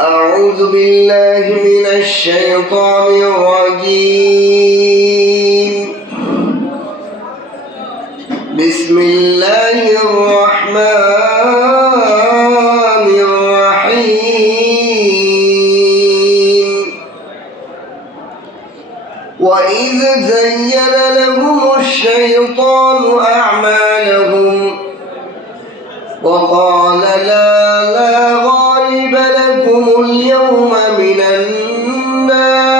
أعوذ بالله من الشيطان الرجيم. بسم الله الرحمن الرحيم. وإذ زين لهم الشيطان أعمالهم وقال لا غالب لكم اليوم من الناس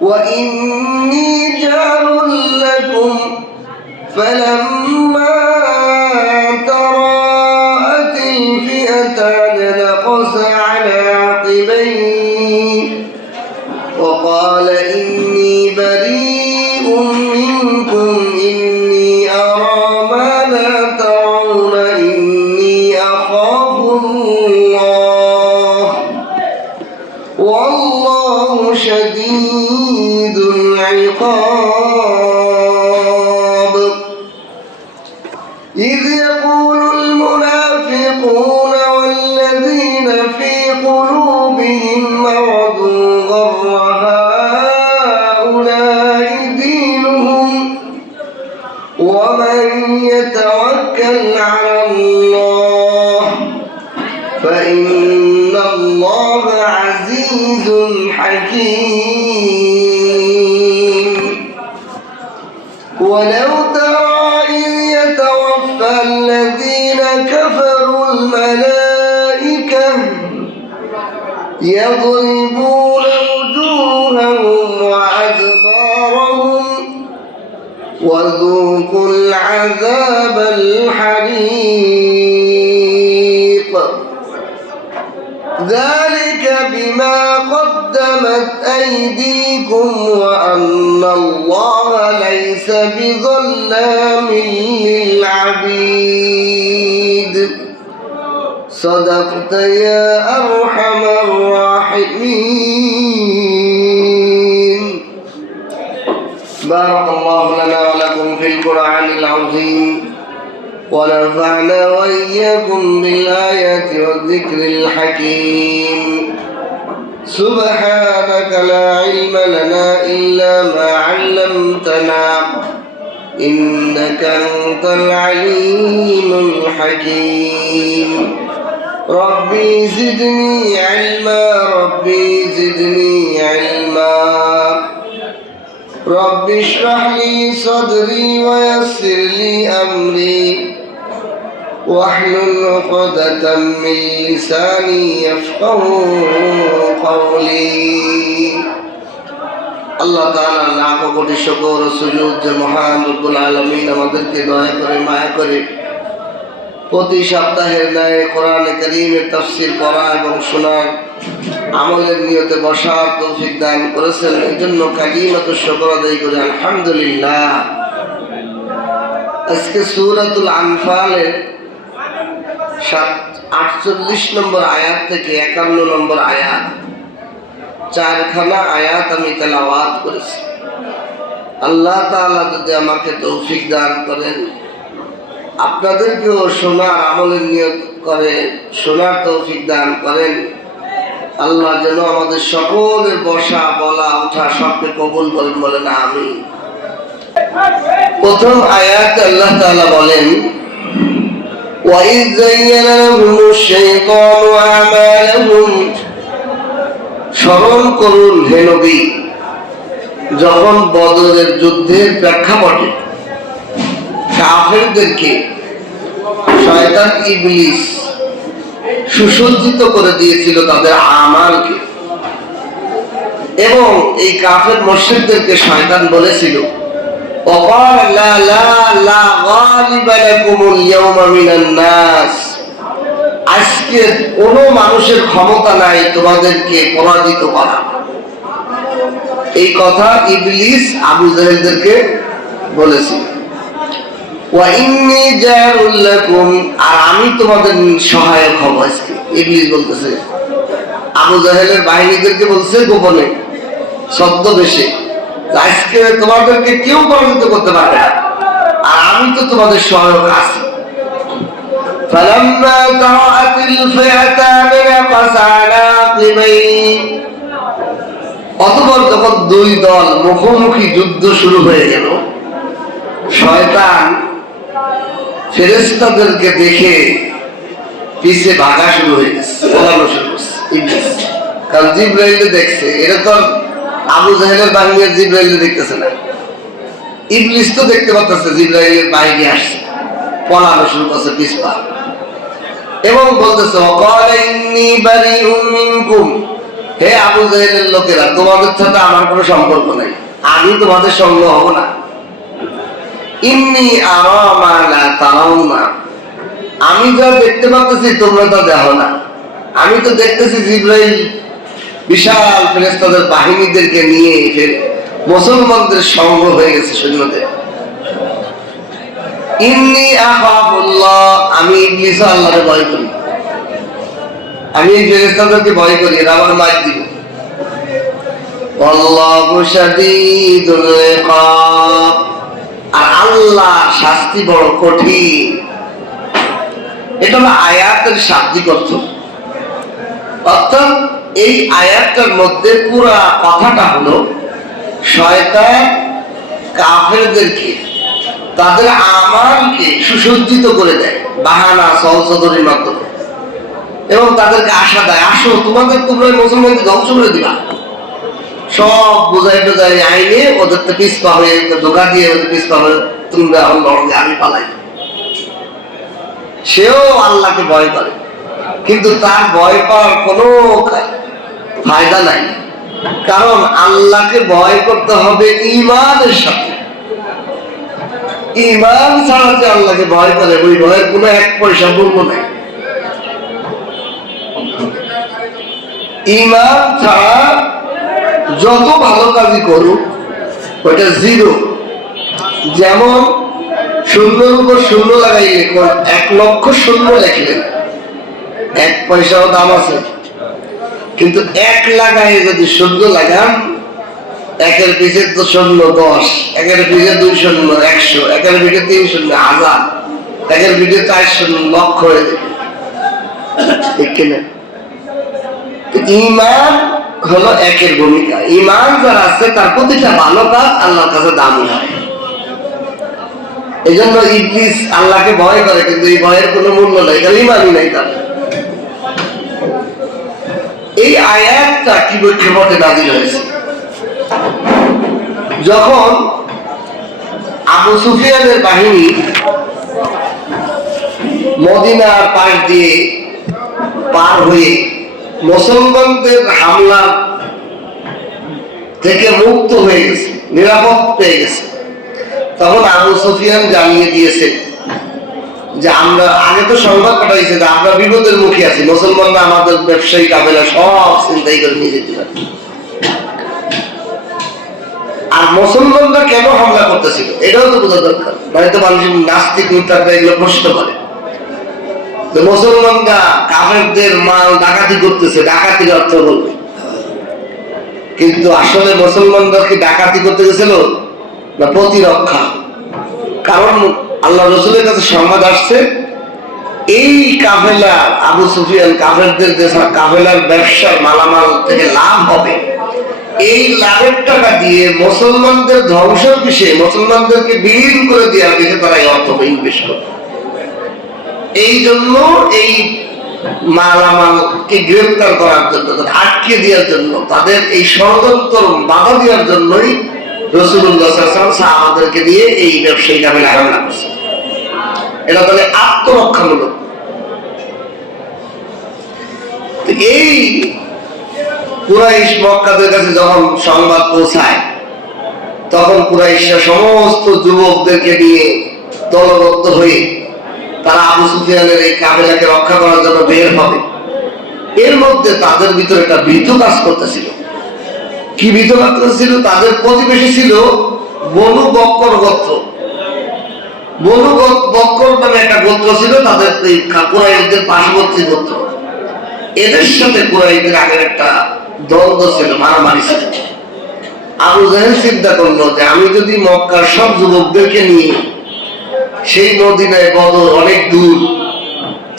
وإني جار لكم فلما تراءت الفئتان نقص على عقبيه وقال إني بريء منكم إني أرى ما لا ترون إني أخاف الله والله شديد العقاب. إذ يقول المنافقون والذين في قلوبهم مرض غر هؤلاء دينهم ومن يتوكل على الله فإن الله عزيز حكيم. ولو ترى إذ يتوفى الذين كفروا الملائكة يضربون وجوههم وأدبارهم وذوقوا العذاب الحريق ذلك بما قدمت أيديكم وأن الله ليس بظلام للعبيد. صدقت يا أرحم الراحمين. بارك الله لنا ولكم في القرآن العظيم ونفعنا وإياكم بالآيات والذكر الحكيم. سبحانك لا علم لنا إلا ما علمتنا إنك أنت العليم الحكيم. ربي زدني علما ربي زدني علما. رب اشرح لي صدري ويسر لي أمري واحلل عقدة من لساني يفقهوا قولي. আল্লাহ তাআলা লাখ কোটি শুকর ও সুজুদ যে মহান রব্বুল আলামিন আমাদেরকে দয়া করে মায়া করে প্রতি সপ্তাহের ন্যায় কোরআনে কারীমের তাফসীর পড়া এবং শোনার আমলের নিয়তে বসার তৌফিক দান করেছেন। এই জন্য কালিমাতুশ শুকর আদায় করে আলহামদুলিল্লাহ। আজকে সূরাতুল আনফালের 48 নম্বর আয়াত থেকে 51 নম্বর আয়াত, চারখানা আয়াত আমি তেলাওয়াত করেছি। আল্লাহ তাআলা যদি আমাকে তৌফিক দান করেন, আপনাদেরকেও শোনার আমলের নিয়ত করে শোনার তৌফিক দান করেন, আল্লাহ যেন আমাদের সকলের বসা বলা ওঠা সবকে কবুল করেন, বলেন আমিন। প্রথম আয়াতে আল্লাহ তাআলা বলেন وَإِذْ زَيَّنَ لَهُمُ الشَّيْطَانُ أَعْمَالَهُمْ। স্মরণ করুন হে নবী, যখন বদরের যুদ্ধের প্রেক্ষাপটে কাফেরদেরকে শয়তান ইবলিস সুসজ্জিত করে দিয়েছিল তাদের আমালকে, এবং এই কাফের মুশরিকদেরকে শয়তান বলেছিল وقال لا غالب لكم اليوم من الناس। আজকে কোন মানুষের ক্ষমতা নাই তোমাদেরকে পরাজিত করা। এই কথা ইবলিস আবু জাহেলদেরকে বলেছিল। ওয়া ইন্নী জারুল লাকুম, আর আমি তোমাদের সহায়ক হব। আজকে ইবলিস বলতেছে, আবু জাহেলের বাহিনীদেরকে বলছে গোপনে ছদ্মবেশে, আজকে তোমাদেরকে কেউ পরাজিত করতে পারবে না, আর আমি তো তোমাদের সহায়ক আছি। فلما ترأت الفئتان অতঃপর যখন দুই দল মুখোমুখি যুদ্ধ শুরু হয়ে গেল, শয়তান ফেরেশতাদেরকে দেখে পিছে ভাগা শুরু হয়ে গেছে, পলানো শুরু করছে ইবলিস। কারণ জিবরাইল দেখছে, এটা তো আবু জাহেলের বাহিনী জিবরাইল দেখতেছে না, ইবলিস তো দেখতে পাচ্ছে জিবরাইলের বাহিনী আসছে, পলানো শুরু করছে পিছপা এবং বলতেছে হে আবু জাহেলের লোকেরা, তোমাদের সাথে আমার কোনো সম্পর্ক নাই, আমি তোমাদের সঙ্গ হব না। ইন্নী আরা মা লা তারাউনা, আমি যা দেখতে পাচ্ছি তোমরা তা দেখো না। আমি তো দেখতেছি জিবরাইল বিশাল ফেরেশতাদের বাহিনীদেরকে নিয়ে ফেলে মুসলমানদের সঙ্গ হয়ে গেছে সৈন্যদের। ইন্নী আখাফুল্লাহ, আমি ইবলিস আল্লাহকে ভয় করি, আমি এই ফেরেশতাদেরকে ভয় করি, এরা আমার মার দিব। আল্লাহু শাদীদুল ইকাব, আর আল্লাহ শাস্তি বড় কঠিন। এটা হলো আয়াতের শাব্দিক অর্থ। অর্থাৎ এই আয়াতটার মধ্যে পুরা কথাটা হলো শয়তান কাফেরদেরকে তাদের আমালকে সুসজ্জিত করে দেয় বাহানা সহসদরির মাধ্যমে, এবং তাদেরকে আশা দেয়, আসো তোমরা মুসলমানকে ধ্বংস করে দিবা। সব বোঝাই টোঝাই আইনে ওদের তো পিছপা হয়ে ধোকা দিয়ে ওদের পিছপা হয়ে তোমরা এখন লড়বে, আমি পালাই। সেও আল্লাহকে ভয় করে, কিন্তু তার ভয় পাওয়ার কোনো ফায়দা নাই, কারণ আল্লাহকে ভয় করতে হবে ঈমানের সাথে। ঈমান ছাড়া যে আল্লাহকে ভয় করে, ওই ভয়ের কোনো এক পয়সা মূল্য নাই। ঈমান ছাড়া যত ভালো কাজই করুক ওইটা জিরো। যেমন শূন্যের উপর শূন্য লাগাইলে 1,00,000 শূন্য লেখলেন, 1 পয়সাও দাম আছে, কিন্তু 1 লাগাই যদি শূন্য লাগান, 1-এর পিছে তো শূন্য 10, 1-এর পিছে 2 শূন্য 100, 1-এর পিছে 3 শূন্য 1000, 1-এর পিছে 4 শূন্য লক্ষ হয়ে যাবে, ঠিক কিনা? ঈমান হলো 1-এর ভূমিকা। ঈমান যার আছে তার প্রতিটা ভালো কাজ আল্লাহর কাছে দামি হয়। এই জন্য ইবলিস আল্লাহকে ভয় করে, কিন্তু এই ভয়ের কোনো মূল্য নাই, কারণ ঈমানই নাই তার। এই আয়াতটা কি প্রেক্ষাপটে নাযিল হয়েছে? যখন আবু সুফিয়ানের বাহিনী মদিনার পাশ দিয়ে পার হয়ে মুসলমানদের হামলা থেকে মুক্ত হয়ে গেছে, নিরাপদ পেয়ে গেছে, তখন আবু সুফিয়ান জানিয়ে দিয়েছে যে আমরা আগে তো সংবাদ পাঠাইছে যে আমরা বিপদের মুখে আছি, মুসলমানরা আমাদের ব্যবসায়ী কাফেলা সব চিন্তাই করে নিয়ে যেতে পারে। আর মুসলমানরা কেন হামলা করতেছিল এটাও তো বোঝা দরকার, মানে তো মানুষ নাস্তিক মিত্ররা এগুলো প্রশ্ন করে যে মুসলমানরা কাফেরদের মাল ডাকাতি করতেছে, ডাকাতির অর্থ বলবে, কিন্তু আসলে মুসলমানরা কি ডাকাতি করতে গেছিল না প্রতিরক্ষা? কারণ আল্লাহ রসুলের কাছে সংবাদ আসছে এই কাফেলা আবু সুফিয়ান কাফেরদের কাফেলার ব্যবসার মালামাল থেকে লাভ হবে, এই লাভের টাকা দিয়ে মুসলমানদের ধ্বংসের বিষয়ে মুসলমানদেরকে বিলীন করে দেওয়ার বিষয়ে তারা এই অর্থ ইনভেস্ট করে। এই জন্য এই মালামালকে গ্রেফতার করার জন্য, আটকে দেওয়ার জন্য, তাদের এই ষড়যন্ত্র বাধা দেওয়ার জন্যই রাসূলুল্লাহ সাল্লাল্লাহু আলাইহি ওয়াসাল্লাম সাহাবাদেরকে দিয়ে এই ব্যবসায়ী কাফেলা হামলা করছে। এটা তাহলে আত্মরক্ষামূলক। এই কুরাইশ মক্কাদের কাছে যখন সংবাদ পৌঁছায়, তখন কুরাইশরা সমস্ত যুবকদেরকে নিয়ে দলবদ্ধ হয়ে তারা আবু সুফিয়ানের এই কাফেলাকে রক্ষা করার জন্য বের হবে। এর মধ্যে তাদের ভিতরে একটা ভীত কাজ করতেছিল। কি ভীত কাজ করতেছিল? তাদের প্রতিবেশী ছিল বনু বক্কর গোত্র। বনু বক্কর নামে একটা গোত্র ছিল, তাদের এই কুরাইশদের পার্শ্ববর্তী গোত্র। এদের সাথে কুরাইশদের আগের একটা দ্বন্দ্ব ছিল, মারামারি ছিল। আবু জাহেল চিন্তা করলো যে আমি যদি মক্কার সব যুবকদেরকে নিয়ে সেই মদিনায়, বদর অনেক দূর,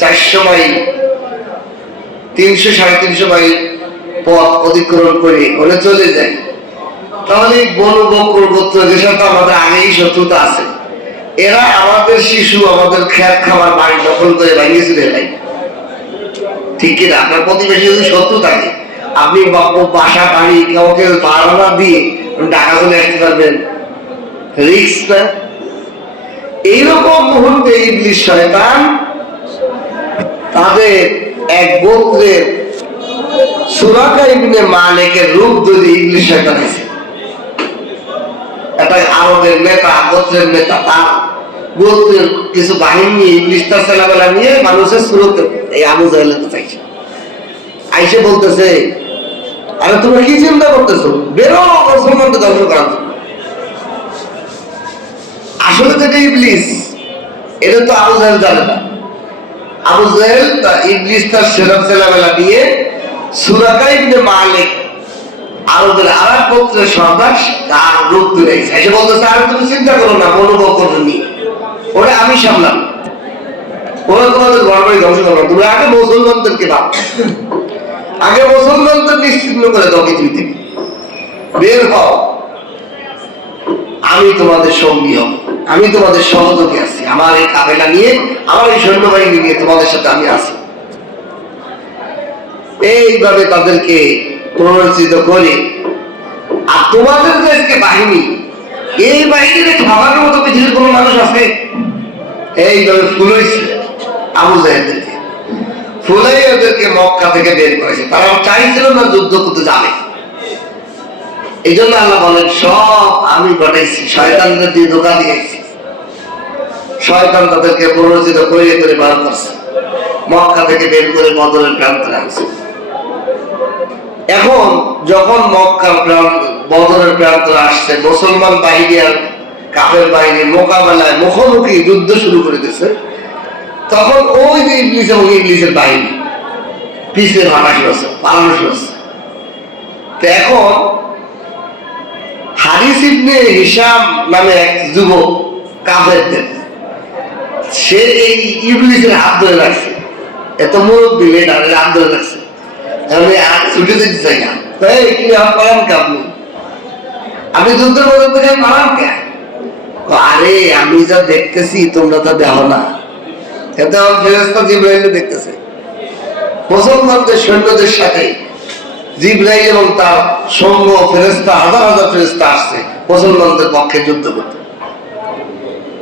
400 মাইল, 300-350 মাইল পথ অতিক্রম করে ওরা চলে যায়, তাহলে বনু বকর গোত্রের সাথে আমাদের আগেই শত্রুতা আছে। এরা আমাদের শিশু, আমাদের খেত খাবার বাড়ি দখল করে ভাঙিয়ে চলে যায়, ঠিক কিনা? আপনার প্রতিবেশী যদি শত্রু থাকে, আপনি বাসা বাড়ি কাউকে ভাড়া না দিয়ে ঢাকা চলে আসতে পারবেন? রিস্ক না? এইরকম মুহূর্তে ইবলিস শয়তান তাদের এক গোত্রের সুরাকা ইবনে মালিকের রূপ ধরে ইবলিস শয়তান আছে। একটা আরবের নেতা, গোত্রের নেতা, তার গোত্রের কিছু বাহিনী ইবলিস তার ছেলেবেলা নিয়ে মানুষের সুরত এই আবু জাহেলকে চাইছে। আইসে বলতেছে, আরে তুমি কি চিন্তা করতেছো? বেরো মুসলমানকে ধ্বংস করার জন্য। আসলে যেটা ইবলিস, এটা তো আবু জাহেল জানে না। আবু জাহেল ইবলিস তার ছেলেবেলা নিয়ে সুরাকা ইবনে মালিক আরবের আরেক গোত্রের সর্দার তার রূপ ধরে এসে বলতেছে, আরে তুমি চিন্তা করো না, অনুভব করো নি, ওটা আমি সামলাম, ওরা তোমাদের ঘর বাড়ি ধ্বংস করবো। তুমি আগে মুসলমানদেরকে ভাব, আগে মুসলমানদের নিশ্চিন্ন করে দাও পৃথিবীতে, বের হও, আমি তোমাদের সঙ্গী হব, আমি তোমাদের সহযোগী আছি, আমার এই কাফেলা নিয়ে, আমার এই সৈন্যবাহিনী নিয়ে তোমাদের সাথে আমি আছি। এইভাবে তাদেরকে প্ররোচিত করে, আর তোমাদের যে বাহিনী, এই বাহিনীতে খাবারের মতো পৃথিবীর কোনো মানুষ আছে? এইভাবে ফুলাইছে আবু জাহেলদেরকে, ফুলাই ওদেরকে মক্কা থেকে বের করেছে। তারা চাইছিল না যুদ্ধ করতে যাবে, এই জন্য আল্লাহ বলেন সব আমি ঘটাইছি, শয়তানদের দিয়ে ধোঁকা দিয়েছি, শয়তান তাদেরকে প্ররোচিত করে করে বার করছে, মক্কা থেকে বের করে বদরের প্রান্তে আনছে। এখন যখন মক্কার বদরের প্রান্ত আসছে, মুসলমান বাহিনী আর কাফের বাহিনীর মোকাবেলায় মুখোমুখি যুদ্ধ শুরু করে দিয়েছে, তখন ওই যে ইবলিস এবং ইবলিসের বাহিনী পিছিয়ে ভাঙা শুরু হচ্ছে, পালানো শুরু হচ্ছে। তো এখন হারিস ইবনে হিশাম নামে এক যুবক কাফেরদের, সে এই ইবলিসের হাত ধরে রাখছে, এত মুরব্বী লিডারের হাত ধরে রাখছে, আমি ছুটে যেতে চাই না। কি পালাম কে আপনি? আপনি যুদ্ধের মধ্যে থেকে পালাম কে? আরে আমি যা দেখতেছি তোমরা তা দেখো না, এতে আমার ফেরেশতা জিবরাইল দেখতেছে, মুসলমানদের সৈন্যদের সাথে জিবরাইল এবং তার সঙ্গ ফেরেশতা, হাজার হাজার ফেরেশতা আসছে মুসলমানদের পক্ষে যুদ্ধ করতে।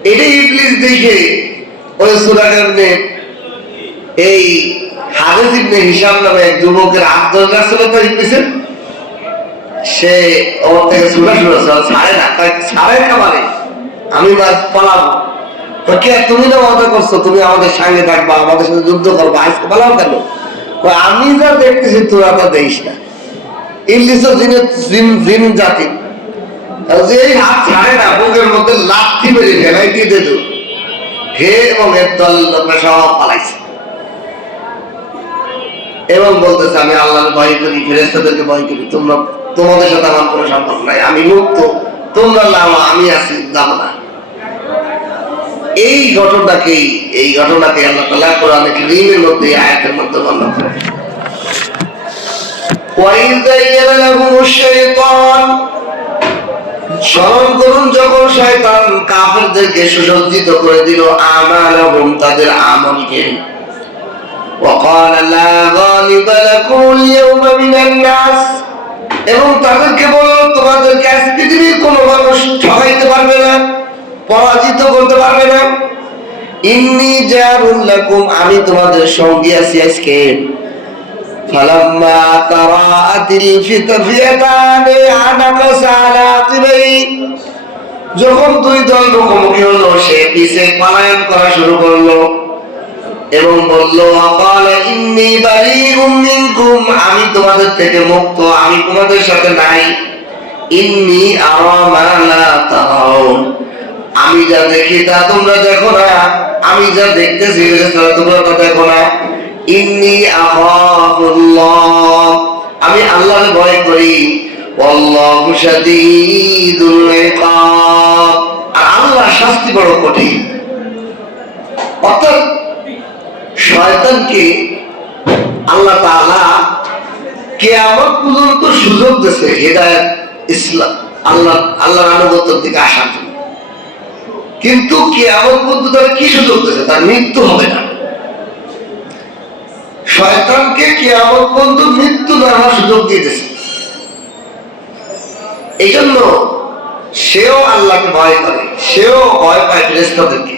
এটাই ইবলিস দেখে ওই সূরার মধ্যে এই হারিস ইবনে হিশাম নামে এক যুবকের হাত ধরে রাখছিল তো ইবলিসের, সে ওর থেকে ছুটা শুরু ছাড়ে না, ছাড়ে খাবারে আমি পালাবো। কে তুমি না ওয়াদা করছো তুমি আমাদের সঙ্গে থাকবা, আমাদের সাথে যুদ্ধ করবো, আজকে পালাও কেন? আমি যা দেখতেছি তোরা তা দেখিস না। ইবলিস জিন জাতি, যে হাত ছাড়ে না, বুকের মধ্যে লাথি মেরে ফেলাই দিয়ে দিল, হে এবং এর দল লোকরা সব পালাইছে এবং বলতেছে আমি আল্লাহর ভয় করি, ফেরেশতাদেরকে ভয় করি, তোমরা তোমাদের সাথে আমার কোনো সম্পর্ক নাই, আমি মুক্ত, তোমরা লামা, আমি আছি, যাবো না। এই ঘটনাকে আল্লাহ তাআলা কোরআনে কারীমের মধ্যে আয়াতের মধ্যে বর্ণনা করেন। ওয়াইদ যায়্যানা লাহুমুশ শাইতান, স্মরণ করুন যখন শয়তান কাফেরদেরকে সুসজ্জিত করে দিল আমালাহুম, তাদের আমলকে, وقال لا غالب لكم اليوم من الناس, এবং তাদেরকে বলল তোমাদেরকে আজ পৃথিবীর কোন মানুষ ঠকাইতে পারবে না, পরাজিত করতে পারবে না। ইন্নী জারুল লাকুম, আমি তোমাদের সঙ্গী আছি আজকে। ফালাম্মা তারাআতিল ফিতফিয়াতানি আনাকাসা আলা আকিবাই, যখন দুই দল মুখোমুখি হলো, সে পিছে পলায়ন করা শুরু করলো এবং বলল আকালা ইন্নী বারিউম মিনকুম, আমি তোমাদের থেকে মুক্ত, আমি তোমাদের সাথে নাই। ইন্নী আরা মা লা তারাউন, আমি যা দেখি তা তোমরা দেখো না, আমি যা দেখতেছি তোমরা তা দেখো না। ইন্নী আখাফুল্লাহ, আমি আল্লাহর ভয় করি। ওয়াল্লাহু শাদীদুল ইকাব, আর আল্লাহর শাস্তি বড় কঠিন। অর্থাৎ শয়তানকে আল্লাহ তাআলা কিয়ামত পর্যন্ত সুযোগ দিয়েছে হেদায়েত ইসলাম আল্লাহর আনুগত্যের দিকে আসার জন্য, কিন্তু কিয়ামত পর্যন্ত তার কি সুযোগ দিয়েছে? তার মৃত্যু হবে না। শয়তানকে কিয়ামত পর্যন্ত মৃত্যু নেওয়ার সুযোগ দিয়ে দিয়েছে। এই জন্য সেও আল্লাহকে ভয় করে, সেও ভয় পায় ফেরেশতাদেরকে,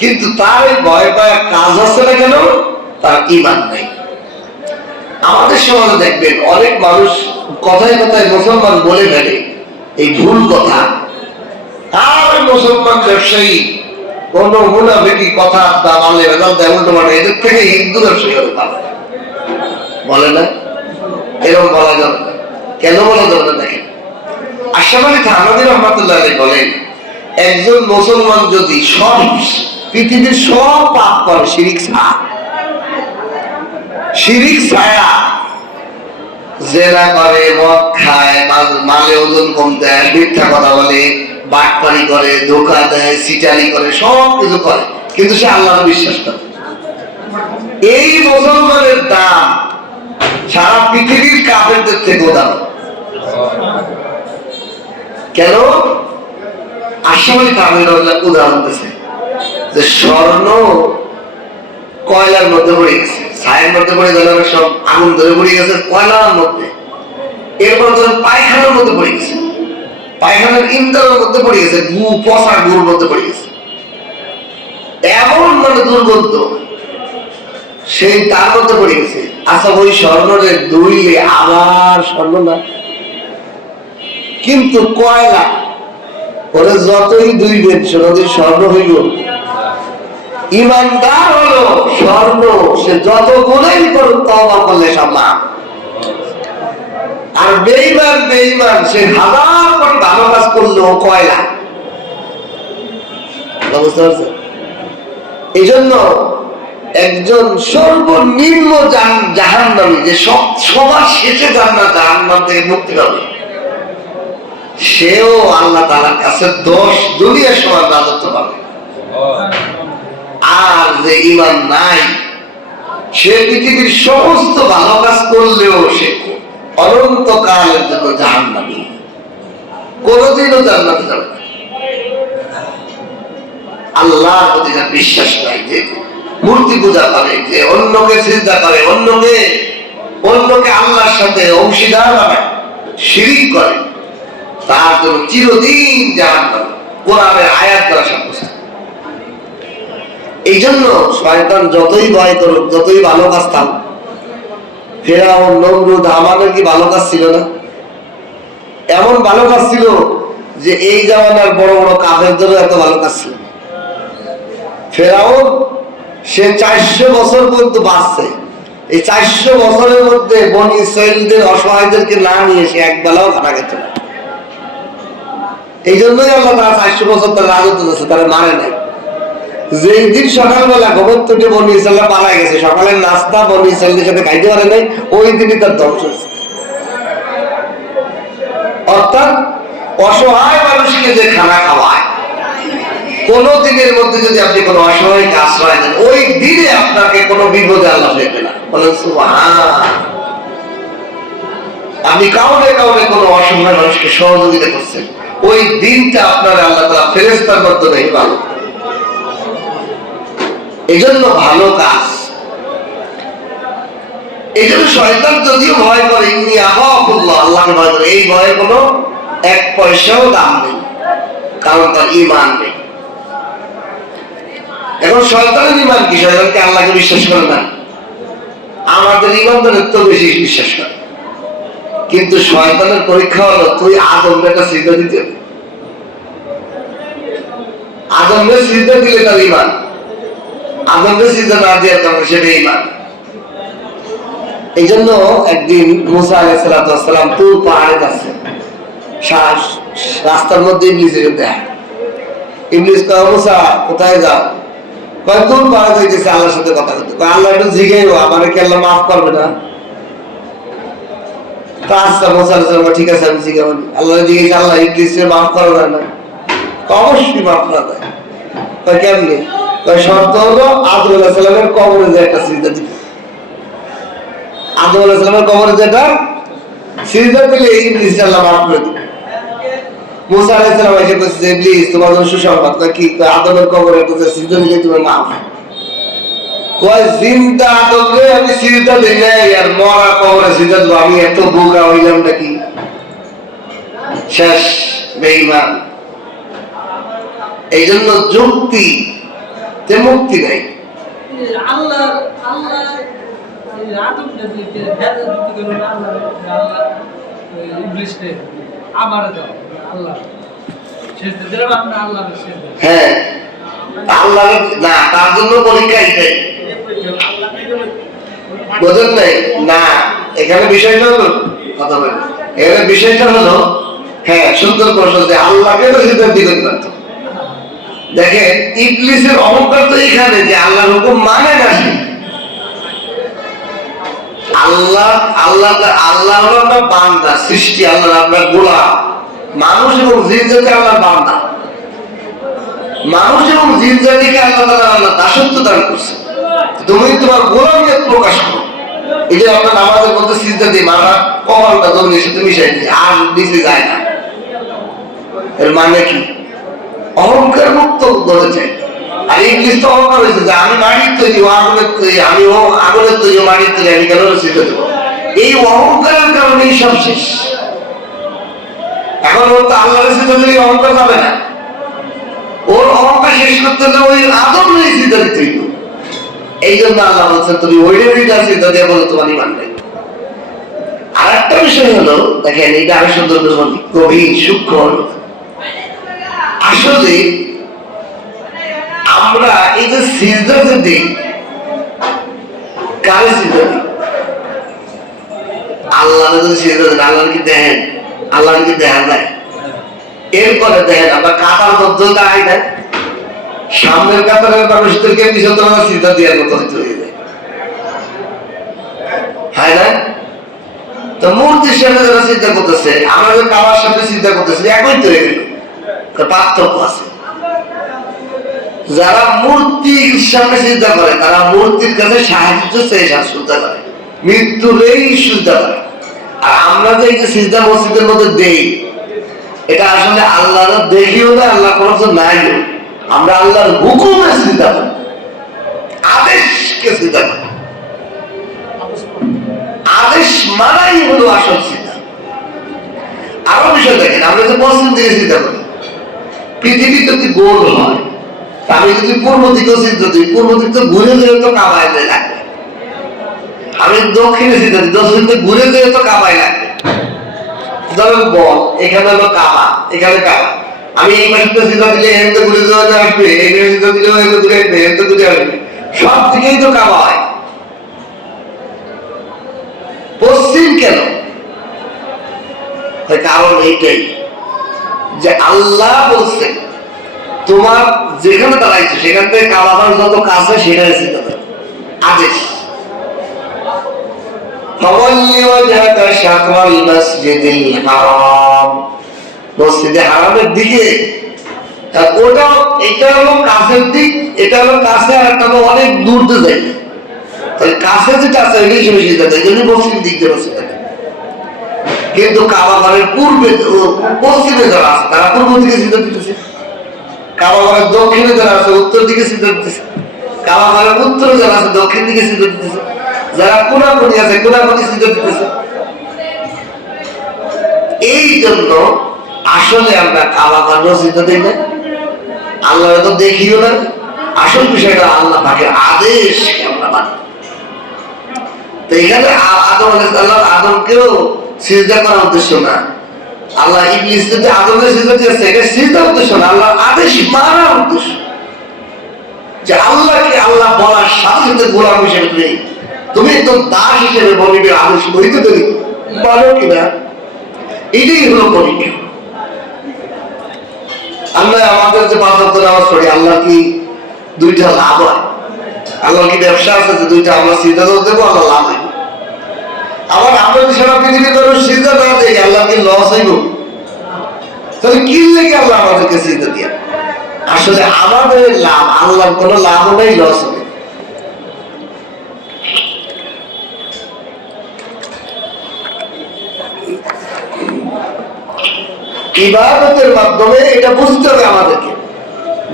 কিন্তু তার এই ভয় পায় কাজ হচ্ছে না কেন? তার ঈমান নাই। আমাদের সমাজে দেখবেন অনেক মানুষ কথায় কথায় মুসলমান বলে ফেলে, এই ভুল কথা। আর মুসলমান ব্যবসায়ী কোন মুনাফিকি কথা বলে উল্টো মানে এদের থেকে হিন্দু ব্যবসায়ী হতে পারে, বলে না? এরকম বলা যাবে না। কেন বলা যাবে না? দেখেন, আশরাফ আলী থানভী রহমাতুল্লাহ আলাইহি বলেন, একজন মুসলমান যদি সব পৃথিবীর সব পাপ করে, শিরিক ছাড়া জেনা করে, মদ খায়, মালে ওজন কম দেয়, মিথ্যা কথা বলে, বাটপারি করে, ধোঁকা দেয়, সিটারি করে, সব কিছু করে, কিন্তু সে আল্লাহর বিশ্বাস করে, এই মুসলমানের দাম সারা পৃথিবীর কাফেরদের থেকেও দাম। কেন? আসলে কাফেররা উদাহরণ দিয়েছে যে স্বর্ণ কয়লার মধ্যে পড়ে গেছে, ছায়ের মধ্যে পড়ে গেল, সব আগুন ধরে পড়ে গেছে কয়লার মধ্যে, এরপর ধরেন পায়খানার মধ্যে পড়ে গেছে, পায়খানার ইন্ধনের মধ্যে পড়ে গেছে, গু পচা গুড় মধ্যে পড়ে গেছে, এমন মানে দুর্গন্ধ, সেই তার মধ্যে পড়ে গেছে। আচ্ছা, ওই স্বর্ণের ধুইলে আবার স্বর্ণ না, কিন্তু কয়লা ওরে যতই ধুইবেন সেটা স্বর্ণ হইল। ইমানদার হলো স্বর্ণ, সে যত গুণেই করুক তওবা করলে সম্মান। আর বেঈমান সে হাজার কোটি ভালো কাজ করলেও কয়লা। বুঝতে পারছেন? এই জন্য একজন সর্বনিম্ন জাহান্নামী, যে সবার শেষে জাহান্নাম থেকে মুক্তি পাবে, সেও আল্লাহ তাআলার কাছে 10 দুনিয়ার সমান রাজত্ব পাবে। আর যে ঈমান নাই, সে পৃথিবীর সমস্ত ভালো কাজ করলেও সে অনন্তকালের জন্য জাহান্নামী, কোনদিনও জান্নাতে যাবে না। আল্লাহর প্রতি যার বিশ্বাস নাই, যে মূর্তি পূজা করে, যে অন্যকে সিজদা করে, অন্যকে আল্লাহর সাথে অংশীদার বানায়, শিরিক করে, তার জন্য চিরদিন জাহান্নাম। কোরআনের আয়াত দ্বারা সাব্যস্ত। এই জন্য শয়তান যতই ভয় করুক, যতই ভালো কাজ থাকুক, ফেরাউন, নমরুদ, হামানের কি ভালো কাজ ছিল না? এমন ভালো কাজ ছিল যে এই জামানার বড় বড় কাফেরদেরও এত ভালো কাজ ছিল। ফেরাউন সে 400 বছর পর্যন্ত বাঁচছে। এই 400 বছরের মধ্যে বনী ইসরাঈলদের অসহায়দেরকে না নিয়ে সে এক বেলাও খানা খেত না। এই জন্যই আল্লাহ তারা 400 বছর তার রাজত্ব দিয়েছে, তারা মারে নাই। যেই দিন সকালবেলা গোবর থেকে বনী ইসরাঈল পালায় গেছে, সকালের নাস্তা বনী ইসরাঈলদের সাথে খাইতে পারে নাই, ওই দিনই তার ধ্বংস হয়েছে। অর্থাৎ অসহায় মানুষকে যে খানা খাওয়ায়, কোন দিনের মধ্যে যদি আপনি কোনো অসহায়কে আশ্রয় দেন, ওই দিনে আপনাকে কোনো বিপদে আল্লাহ ফেলবে না। বলেন সুবহান। আপনি কাউকে কোনো অসহায় মানুষকে সহযোগিতা করছেন, ওই দিনটা আপনার আল্লাহ তাআলা ফেরেশতার মাধ্যমে ভালো। এই জন্য ভালো কাজ, এই জন্য শয়তান যদিও ভয় করে, ইন্নী আখাফুল্লাহ, আল্লাহকে ভয় করে, এই ভয়ে কোনো 1 পয়সাও দাম নেই, কারণ তার ঈমান নেই। এখন শয়তানের ঈমান কি? শয়তানকে আল্লাহকে বিশ্বাস করে না, আমাদের ঈমানদারের তো বেশি বিশ্বাস করে। কিন্তু শয়তানের পরীক্ষা হলো, তুই আদমকে একটা সিজদা দিতে হবে, আদমকে সিজদা দিলে তার ঈমান, আদমকে সিজদা না দিয়ে তখন সেটা ঈমান। এই জন্য একদিন মুসা আলাইহিস সালাম তুর পাহাড়ে যাচ্ছে, রাস্তার মধ্যে ইবলিসের দেখা। ইবলিস কয়, মুসা কোথায় যাও? কয়, তুর পাহাড়ে যাইতেছে আল্লাহর সাথে কথা বলতে। কয়, আল্লাহ একটু জিজ্ঞাসা, আমারে কি আল্লাহ মাফ করবে না? আচ্ছা মুসা আলাইহিস সালাম, ঠিক আছে আমি জিজ্ঞাসা করি। আল্লাহ জিজ্ঞাসা, আল্লাহ ইবলিসের মাফ করা যায় না? অবশ্যই মাফ করা যায়। কয় কেমনে? কয় শর্ত হলো আদম আলাইহিস সালামের কবরে যে একটা সিজদা দিতে। আদম আলাইহিস সালামের কবরে যেটা সিজদা দিলে ইবলিস আল্লাহ মাফ করে দিবে। মুসা আলাইহিস সালাম এসে বলছে ইবলিস তোমার জন্য সুসংবাদ, কি আদমের কবরে তো সিজদা দিলে তোমার মাফ। কয় জিন্দা আদমরে আমি সিজদা দেই নাই, আর মরা কবরে সিজদা দেব? আমি এত বোকা হইলাম নাকি? শেষ বেঈমান। এই জন্য যুক্তি তে মুক্তি নাই। আল্লাহ আল্লাহ আদম নবীকে হেদায়েত দিতে গেল আল্লাহ ইবলিসকে আমার দাও আল্লাহ শেষ দিলাম আমরা আল্লাহর শেষ। হ্যাঁ আল্লাহ না, তার জন্য পরীক্ষা এটাই, বোঝেন নাই? না, এখানে বিষয়টা হলো কথা বলি, এখানে বিষয়টা হলো হ্যাঁ সুন্দর প্রশ্ন যে আল্লাহকে তো সিদ্ধান্ত দিতে পারত। দেখেন ইবলিসের অহংকার তো এখানে যে আল্লাহর হুকুম মানে না সে। আল্লাহ আল্লাহ আল্লাহ হলো আপনার বান্দা, সৃষ্টি আল্লাহ আপনার গোলাম। মানুষ এবং জিন জাতি আল্লাহর বান্দা। মানুষ এবং জিন জাতিকে আল্লাহ তাআলা আল্লাহ দাসত্ব দান করছে। তুমি তোমার গোলামিয়ত প্রকাশ করো। এই যে আপনার নামাজের মধ্যে সিজদা দিয়ে মাথা কপালটা জমির সাথে মিশাই দিয়ে আর নিচে যায় না, এর মানে কি? অহংকার মুক্ত বলে চাই। আর ইবলিস তো অহংকার হয়েছে যে আমি মাটির তৈরি, ও আগুনের তৈরি, আমি ও আগুনের তৈরি, ও মাটির তৈরি, আমি কেন সিজদা দেবো? এই অহংকারের কারণেই সব শেষ। এখন ও তো আল্লাহর সিজদা দিলে অহংকার যাবে না। ওর অহংকার শেষ করতে হলে ওই আদম নেই সিজদা দিতে হইব। এই জন্য আল্লাহ বলছেন তুমি ওইটা সিজদা দিয়ে বলো তোমার ঈমান নাই। আর একটা বিষয় হলো দেখেন, এটা আমি সুন্দর করে বলি, গভীর সূক্ষ্ম হলো। আসলে আমরা এই যে সিজদা যে দিই, কারে সিজদা দিই? আল্লাহ যদি সিজদা দেন, আল্লাহ কি দেখেন? আল্লাহ কি দেখা যায়? এরপরে দেখেন আমরা কাতার মধ্যে দাঁড়াই দেয়, সামনের কাতারের মানুষদেরকে পিছন তো আমরা সিজদা দেওয়ার মতো হয়তো হয়ে যায়, হয় না? তো মূর্তির সাথে যারা চিন্তা করতেছে, আমরা যে কাবার সাথে চিন্তা করতেছি, একই তো হয়ে গেল, পার্থক্য আছে। যারা মূর্তির সামনে চিন্তা করে তারা মূর্তির কাছে সাহায্য চেয়ে শ্রদ্ধা করে, মৃত্যুরেই শ্রদ্ধা করে। আর আমরা যে এই যে সিজদা মসজিদের মধ্যে দেই, এটা আসলে আল্লাহর দেখিও না, আল্লাহ কোনো নাই, আমরা আল্লাহর হুকুমে সিজদা করি, আদেশকে সিজদা করি। আদেশ মানাই হলো আসল সিজদা। আরো বিষয় দেখেন, আমরা যে পশ্চিম দিকে সিজদা করি, পৃথিবী যদি গোল হয়, আমি যদি পূর্ব দিকেও সিজদা দিই, পূর্ব দিক তো ঘুরে যেয়ে তো কাবায় লাগবে। আমি দক্ষিণে সিজদা দিই, দক্ষিণ দিকে ঘুরে যেয়ে তো কাবায় লাগবে। ধরেন বল, এখানে হলো কাবা, এখানে কাবা, আমি এই পাশে সিজদা দিলে এখানে তো ঘুরে যাওয়া আসবে, এই পাশে সিজদা দিলেও এখানে ঘুরে আসবে, এখানে তো ঘুরে আসবে, সব দিকেই তো কাবা হয়। পশ্চিম কেন? কারণ এইটাই যে আল্লাহ বলছে তোমার যেখানে দাঁড়াইছে সেখান থেকে কাবাবার যত কাছে সেখানে সিজদা দাও, আদেশ। মসজিদে হারামের দিকে, ওটা এটা হলো কাছের দিক, এটা হলো কাছে, আর একটা হলো অনেক দূর দিয়ে যায়। কাছে যেটা আছে ওই হিসেবে সিজদা দেয়, যদি পশ্চিম দিক দিয়ে সিজদা দেয়। কিন্তু কাবা ঘরের পূর্বে পশ্চিমে যারা আছে তারা পূর্ব দিকে সিজদা দিতেছে, কাবা ঘরের দক্ষিণে যারা আছে উত্তর দিকে সিজদা দিতেছে, কাবা ঘরের উত্তরে যারা আছে দক্ষিণ দিকে সিজদা দিতেছে, যারা কোনাকুনি আছে কোনাকুনি সিজদা দিতেছে। এই জন্য আসলে আমরা কাবা ঘরেও সিজদা দিই না, আল্লাহ তো দেখিও না। আসল বিষয়টা আল্লাহ পাকের আদেশ আমরা মানি। তো এখানে আদম আলাইহিস সালাম, আদমকেও সিজদা করার উদ্দেশ্য না, আল্লাহ ইবলিস যদি আদমকে সিজদা দিয়েছে এটা সিজদার উদ্দেশ্য না, আল্লাহর আদেশ মানার উদ্দেশ্য। যে আল্লাহকে আল্লাহ বলার সাথে সাথে গোলাম হিসেবে তুমি তো দাস হিসেবে বলিবে আদেশ করিতে দেরি বলো কিনা, এটাই হলো পরীক্ষা। আমরা আমাদের যে পাঁচ ওয়াক্ত নামাজ পড়ি, আল্লাহ কি দুইটা লাভ হয়? আল্লাহ কি ব্যবসা আছে যে দুইটা আমরা সিজদা দেবো, আল্লাহ লাভ হইব? আবার আমরা যদি সারা পৃথিবীর মানুষ সিজদা না দেই, আল্লাহ কি লস হইব? তাহলে কি লেগে আল্লাহ আমাদেরকে সিজদা দিয়ে? আসলে আমাদের লাভ, আল্লাহর কোনো লাভ নেই, লস হবে। ইবাদতের মাধ্যমে এটা বুঝতে হবে আমাদেরকে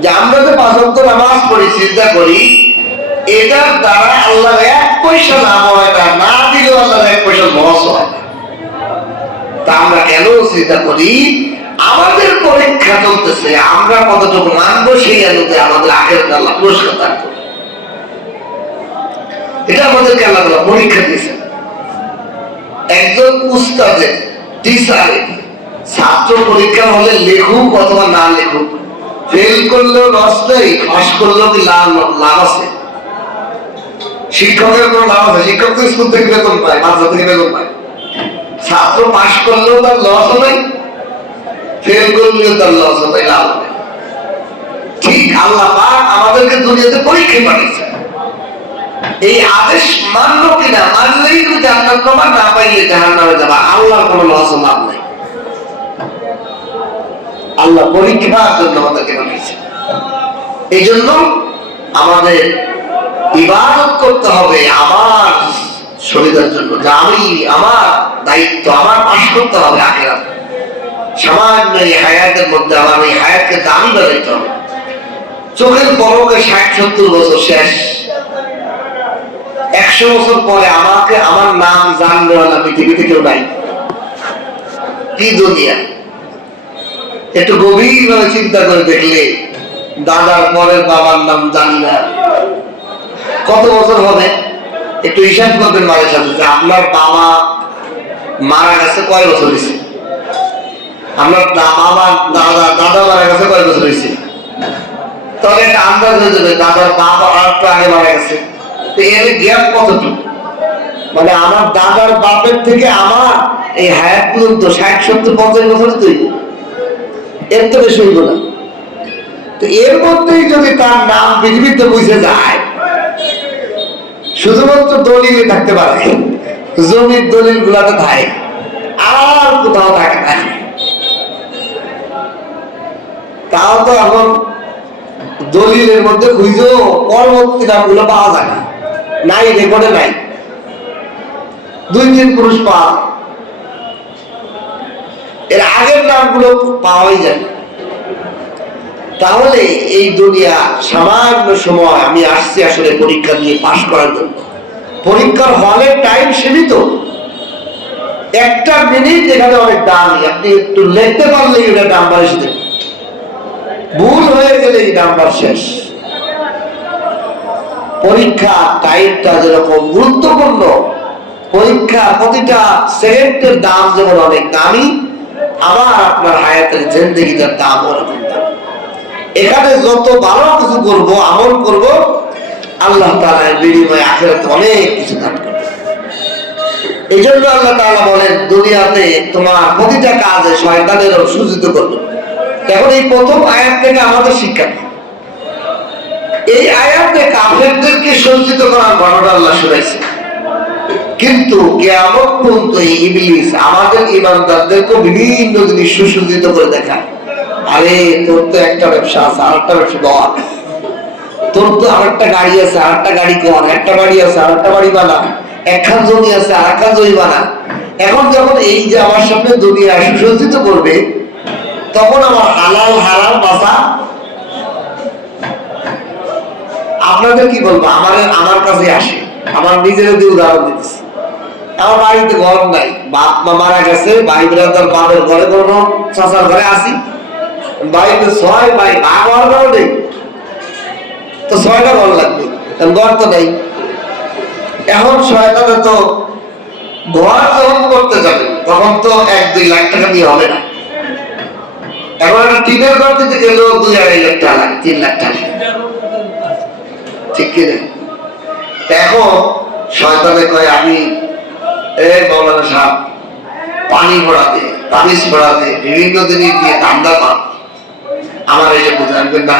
যে আমরা যে 5 ওয়াক্ত নামাজ পড়ি, সিজদা করি, এটার দ্বারা আল্লাহর 1 পয়সা লাভ হয় না, না দিলেও আল্লাহর 1 পয়সা লস হয় না। তা আমরা কেন সিজদা করি? আমাদের পরীক্ষা চলতেছে, আমরা কতটুকু মানবো সেই অনুযায়ী আমাদের আখিরাতে আল্লাহ পুরস্কার দান করবে। এটা আমাদেরকে আল্লাহ পরীক্ষা দিয়েছে। একজন উস্তাদের, টিচারের ছাত্র পরীক্ষা হলে লেখুক অথবা না লেখুক, ফেল করলেও লস নেই, পাস করলেও কি লাভ আছে? শিক্ষকের কোনো লাভ আছে? শিক্ষক তো স্কুল থেকে বেতন পায়, মাদ্রাসা থেকে বেতন পায়। ছাত্র পাস করলেও তার লস নেই, ফেল করলেও তার লস নেই, লাভ নেই। ঠিক আল্লাহ পাক আমাদেরকে দুনিয়াতে পরীক্ষা পাঠিয়েছে। এই আদেশ মানলো কিনা, মানলেই তুমি জান্নাত পাবা, না পাইলে জাহান্নামে যাবা। আল্লাহর কোনো লস লাভ নেই। আল্লাহ পরীক্ষার জন্য আমাদেরকে বানিয়েছে। এই জন্য আমাদের ইবাদত করতে হবে আমার সুবিধার জন্য, যে আমি আমার দায়িত্ব আমার পাশ করতে হবে আখিরাত। সামান্য এই হায়াতের মধ্যে আমার এই হায়াতকে দামি বানাইতে হবে। চোখের পলকে 60-70 বছর শেষ। 100 বছর পরে আমাকে আমার নাম জানবে না, পৃথিবীতে কেউ নাই। কি দুনিয়া! একটু গভীর ভাবে চিন্তা করে দেখলে দাদার পরের বাবার নাম জানি না, কত বছর হবে? একটু হিসাব করবেন মায়ের সাথে যে আপনার বাবা মারা গেছে কয় বছর হয়েছে, আপনার বাবা দাদা মারা গেছে কয় বছর হয়েছে, তাহলে একটা আন্দাজ হয়ে যাবে দাদার বাবা আর একটু আগে মারা গেছে। তো এর গ্যাপ কতটুকু? মানে আমার দাদার বাপের থেকে আমার এই হায়াত পর্যন্ত 60-70-50 বছর তৈরি, এর তো বেশি হইব না। তো এর মধ্যেই যদি তার নাম পৃথিবীতে বুঝে যায়, শুধুমাত্র দলিলে থাকতে পারে, জমির দলিল গুলাতে থাকে, আর কোথাও থাকে না। তাও তো এখন দলিলের মধ্যে খুঁজো পরবর্তী নামগুলো পাওয়া যায় না, নাই, রেকর্ডে নাই। 2-3 পুরুষ পাওয়া, এর আগের নামগুলো পাওয়াই যায়। তাহলে এই দুনিয়া সামান্য সময় আমি আসছি আসলে পরীক্ষা দিয়ে পাশ করার জন্য। পরীক্ষার হলের টাইম সীমিত, 1টা মিনিট এখানে অনেক দামি। আপনি একটু লিখতে পারলে এটা নাম্বার এসে দেবে, ভুল হয়ে গেলে এই নাম্বার শেষ। পরীক্ষা টাইমটা যেরকম গুরুত্বপূর্ণ, পরীক্ষা প্রতিটা সেকেন্ডের দাম যেমন অনেক দামি, আমার আপনার হায়াতের জিন্দেগিটার দাম ওরকম দামি। এখানে যত ভালো কিছু করব, আমল করব, আল্লাহ তাআলার বিনিময়ে আখিরাতে অনেক কিছু দান করবে। এই জন্য আল্লাহ তাআলা বলেন দুনিয়াতে তোমার প্রতিটা কাজে শয়তানের সুযোগ করবে। এখন এই প্রথম আয়াত থেকে আমাদের শিক্ষা, এই আয়াতে কাফেরদেরকে সজ্জিত করার ঘটনা আল্লাহ শুনাইছে, কিন্তু কিয়ামত পর্যন্ত ইবলিস আমাদের ঈমানদারদেরকে বিভিন্ন জিনিস সুসজ্জিত করে দেখায়। আরে তোর তো একটা ব্যবসা আছে, আরেকটা ব্যবসা কর, তোর তো আরেকটা গাড়ি আছে, আরেকটা গাড়ি কর, একটা বাড়ি আছে, আরেকটা বাড়ি বানা, একখান জমি আছে, আরেকখান জমি বানা। এখন যখন এই যে আমার সামনে দুনিয়া সুসজ্জিত করবে, তখন আমার হালাল হারাম বাঁচা, আপনাদের কি বলবো, আমার কাছে আসে। আমার নিজের দিয়ে উদাহরণ দিচ্ছি। আমার বাড়িতে ঘর নাই, বাপ মা মারা গেছে, ভাই ব্রাদার বাপের ঘরে কোনো চাচার ঘরে আসি, বাড়িতে 6 ভাই, ভাগ হওয়ার ঘর নেই, তো 6টা ঘর লাগবে, ঘর তো নেই। এখন শয়তানে তো ঘর যখন করতে যাবে তখন তো 1-2 লাখ টাকা দিয়ে হবে না। এখন একটা টিনের ঘর দিতে গেলেও 2-2.5 লাখ টাকা লাগে, 3 লাখ টাকা, ঠিক কিনা? এখন শয়তানে কয় আমি মৌলানা সাহেব পানি ভরাতে, তাবিজ ভরাতে, বিভিন্ন জিনিস দিয়ে ধান্দা পান, আমার এটা বুঝাবেন না।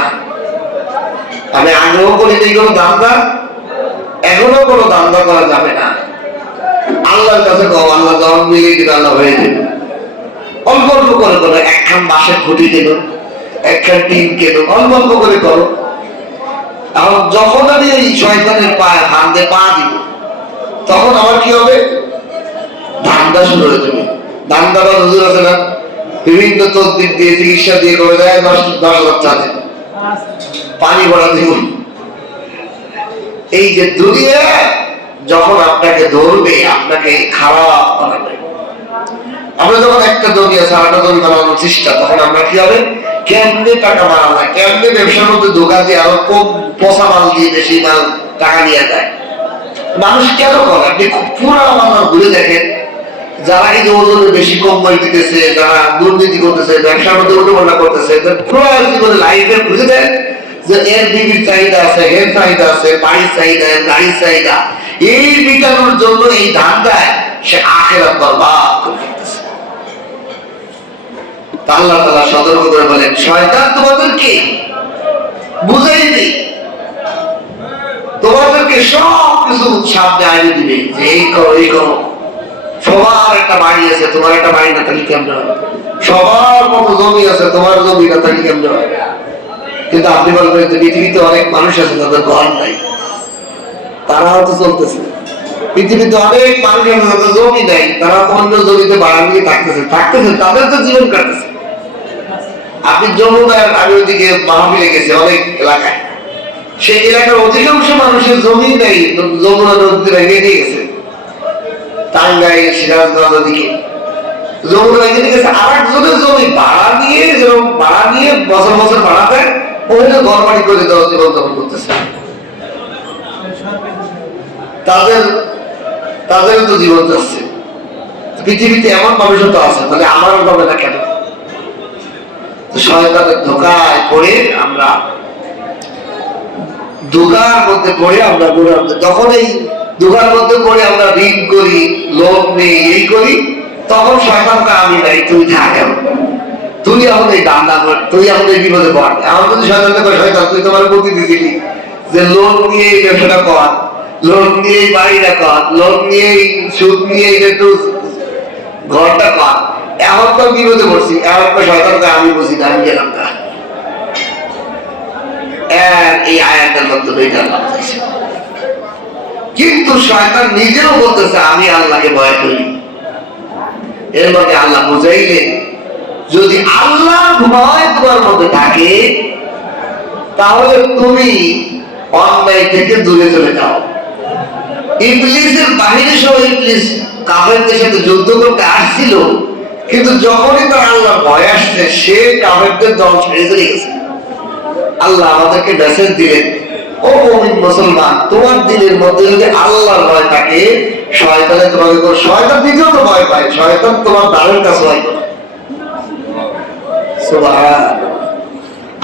আমি আগেও করি এই কোনো ধান্দা, এখনো কোনো ধান্দা করা যাবে না। আল্লাহর কাছে কও, আল্লাহ যখন মিলিয়ে দিবে আল্লাহ হয়ে দেবে। অল্প অল্প করে করো, একখান বাঁশের খুঁটি কেন, একখান টিন কেন, অল্প অল্প করে করো। এখন যখন আমি এই শয়তানের পায়ে ধান্দে পা দিব, তখন আমার কি হবে? ধান্দা শুরু হয়ে যাবে। ধান্দাবাজ হুজুর আছে না, বিভিন্ন তদবির দিয়ে চিকিৎসা দিয়ে করে দেয় 10,000 চাঁদে পানি ভরা দিব। এই যে দুনিয়া যখন আপনাকে ধরবে, আপনাকে খারাপ বানাবে, আমরা যখন একটা দুনিয়া সারাটা দড়ি বানানোর চেষ্টা, তখন আমরা কি হবে, কেমনে টাকা মারা যায়, কেমনে ব্যবসার মধ্যে ধোকা দিয়ে আরো কম পচা মাল দিয়ে বেশি মাল টাকা নিয়ে যায়। মানুষ কেন করে? আপনি পুরো আমার ঘুরে দেখেন, যারা এই যে ওজনে বেশি কম করে দিতেছে, যারা দুর্নীতি করতেছে, ব্যবসার মধ্যে উল্টোপাল্টা করতেছে, পুরো জীবনে লাইফে বুঝে দেয় যে এর বিবির চাহিদা আছে, এর চাহিদা আছে, বাড়ির চাহিদা, এর গাড়ির চাহিদা, এই বিটানোর জন্য এই ধান্দায় সে আখেরাত বরবাদ করে ফেলতেছে। আল্লাহ তাআলা সতর্ক করে বলেন, শয়তান তোমাদেরকে বুঝাইবে, তোমাদেরকে সব কিছু সামনে আনিয়ে দিবে যে এই করো এই করো। সবার একটা বাড়ি আছে, তোমার একটা বাড়ি না থাকলে কেমন হয়? সবার মতো জমি আছে, তোমার জমি না থাকলে কেমন হয়? কিন্তু আপনি বলবেন যে পৃথিবীতে অনেক মানুষ আছে তাদের ঘর নাই, তারাও তো চলতেছে। পৃথিবীতে অনেক মানুষ আছে তাদের জমি নাই, তারা তো অন্য জমিতে ভাড়া নিয়ে থাকতেছে, তাদের তো জীবন কাটতেছে। আপনি যমুনার, আমি ওইদিকে মাহফিলে গেছি অনেক এলাকায়, সেই এলাকার অধিকাংশ মানুষের জমি নেই, যমুনা নদী ভেঙে দিয়ে গেছে। টাঙ্গাইল, সিরাজগঞ্জ ওদিকে যমুনা ভেঙে দিয়ে গেছে, আর একজনের জমি ভাড়া নিয়ে, যেরকম ভাড়া নিয়ে বছর বছর ভাড়া দেয়, ওখানে ঘর বাড়ি করে দেওয়া জীবন যাপন করতেছে। তাদের তো জীবন যাচ্ছে। পৃথিবীতে এমন মানুষও তো আছে, তাহলে আমারও হবে না কেন? শয়তানের ধোঁকায় পড়ে আমরা, ধোঁকার মধ্যে পড়ে আমরা, যখন এই ধোঁকার মধ্যে পড়ে আমরা ঋণ করি, লোভ নেই, এই করি, তখন শয়তানকে আমি নাই, তুই থাক, তুই এখন এই দান্দা কর, তুই এখন এই বিপদে পড়। আমার যদি শয়তানকে কয়, শয়তান তুই তোমার বুদ্ধি দিছিলি যে লোভ নিয়ে এই ব্যবসাটা কর, লোভ নিয়ে এই বাড়িটা কর, লোভ নিয়ে এই সুদ নিয়ে একটু ঘরটা কর, এখন তো বিপদে পড়ছি, এখন তো শয়তানকে আমি বুঝি না, আমি গেলাম না। এই আয়াতের মাধ্যমে এটা আল্লাহ বুঝাইছে। কিন্তু শয়তান নিজেও বলতেছে আমি আল্লাহকে ভয় করি। এর মধ্যে আল্লাহ বুঝাইলেন, যদি আল্লাহর ভয় তোমার মধ্যে থাকে তাহলে তুমি অন্যায় থেকে দূরে চলে যাও। ইবলিসের বাহিনী সহ ইবলিস কাফেরদের সাথে যুদ্ধ করতে আসছিল, কিন্তু যখনই তার আল্লাহর ভয় আসছে, সে কাফেরদের দল ছেড়ে চলে গেছে। আল্লাহ আমাদেরকে মেসেজ দিলেন, ও মুমিন মুসলমান, তোমার দিলের মধ্যে যদি আল্লাহর ভয় থাকে, শয়তানে তোমাকে, শয়তান নিজেও তো ভয় পায়, শয়তান তোমার দ্বারের কাছে ভয় করে। সুবহানাল্লাহ।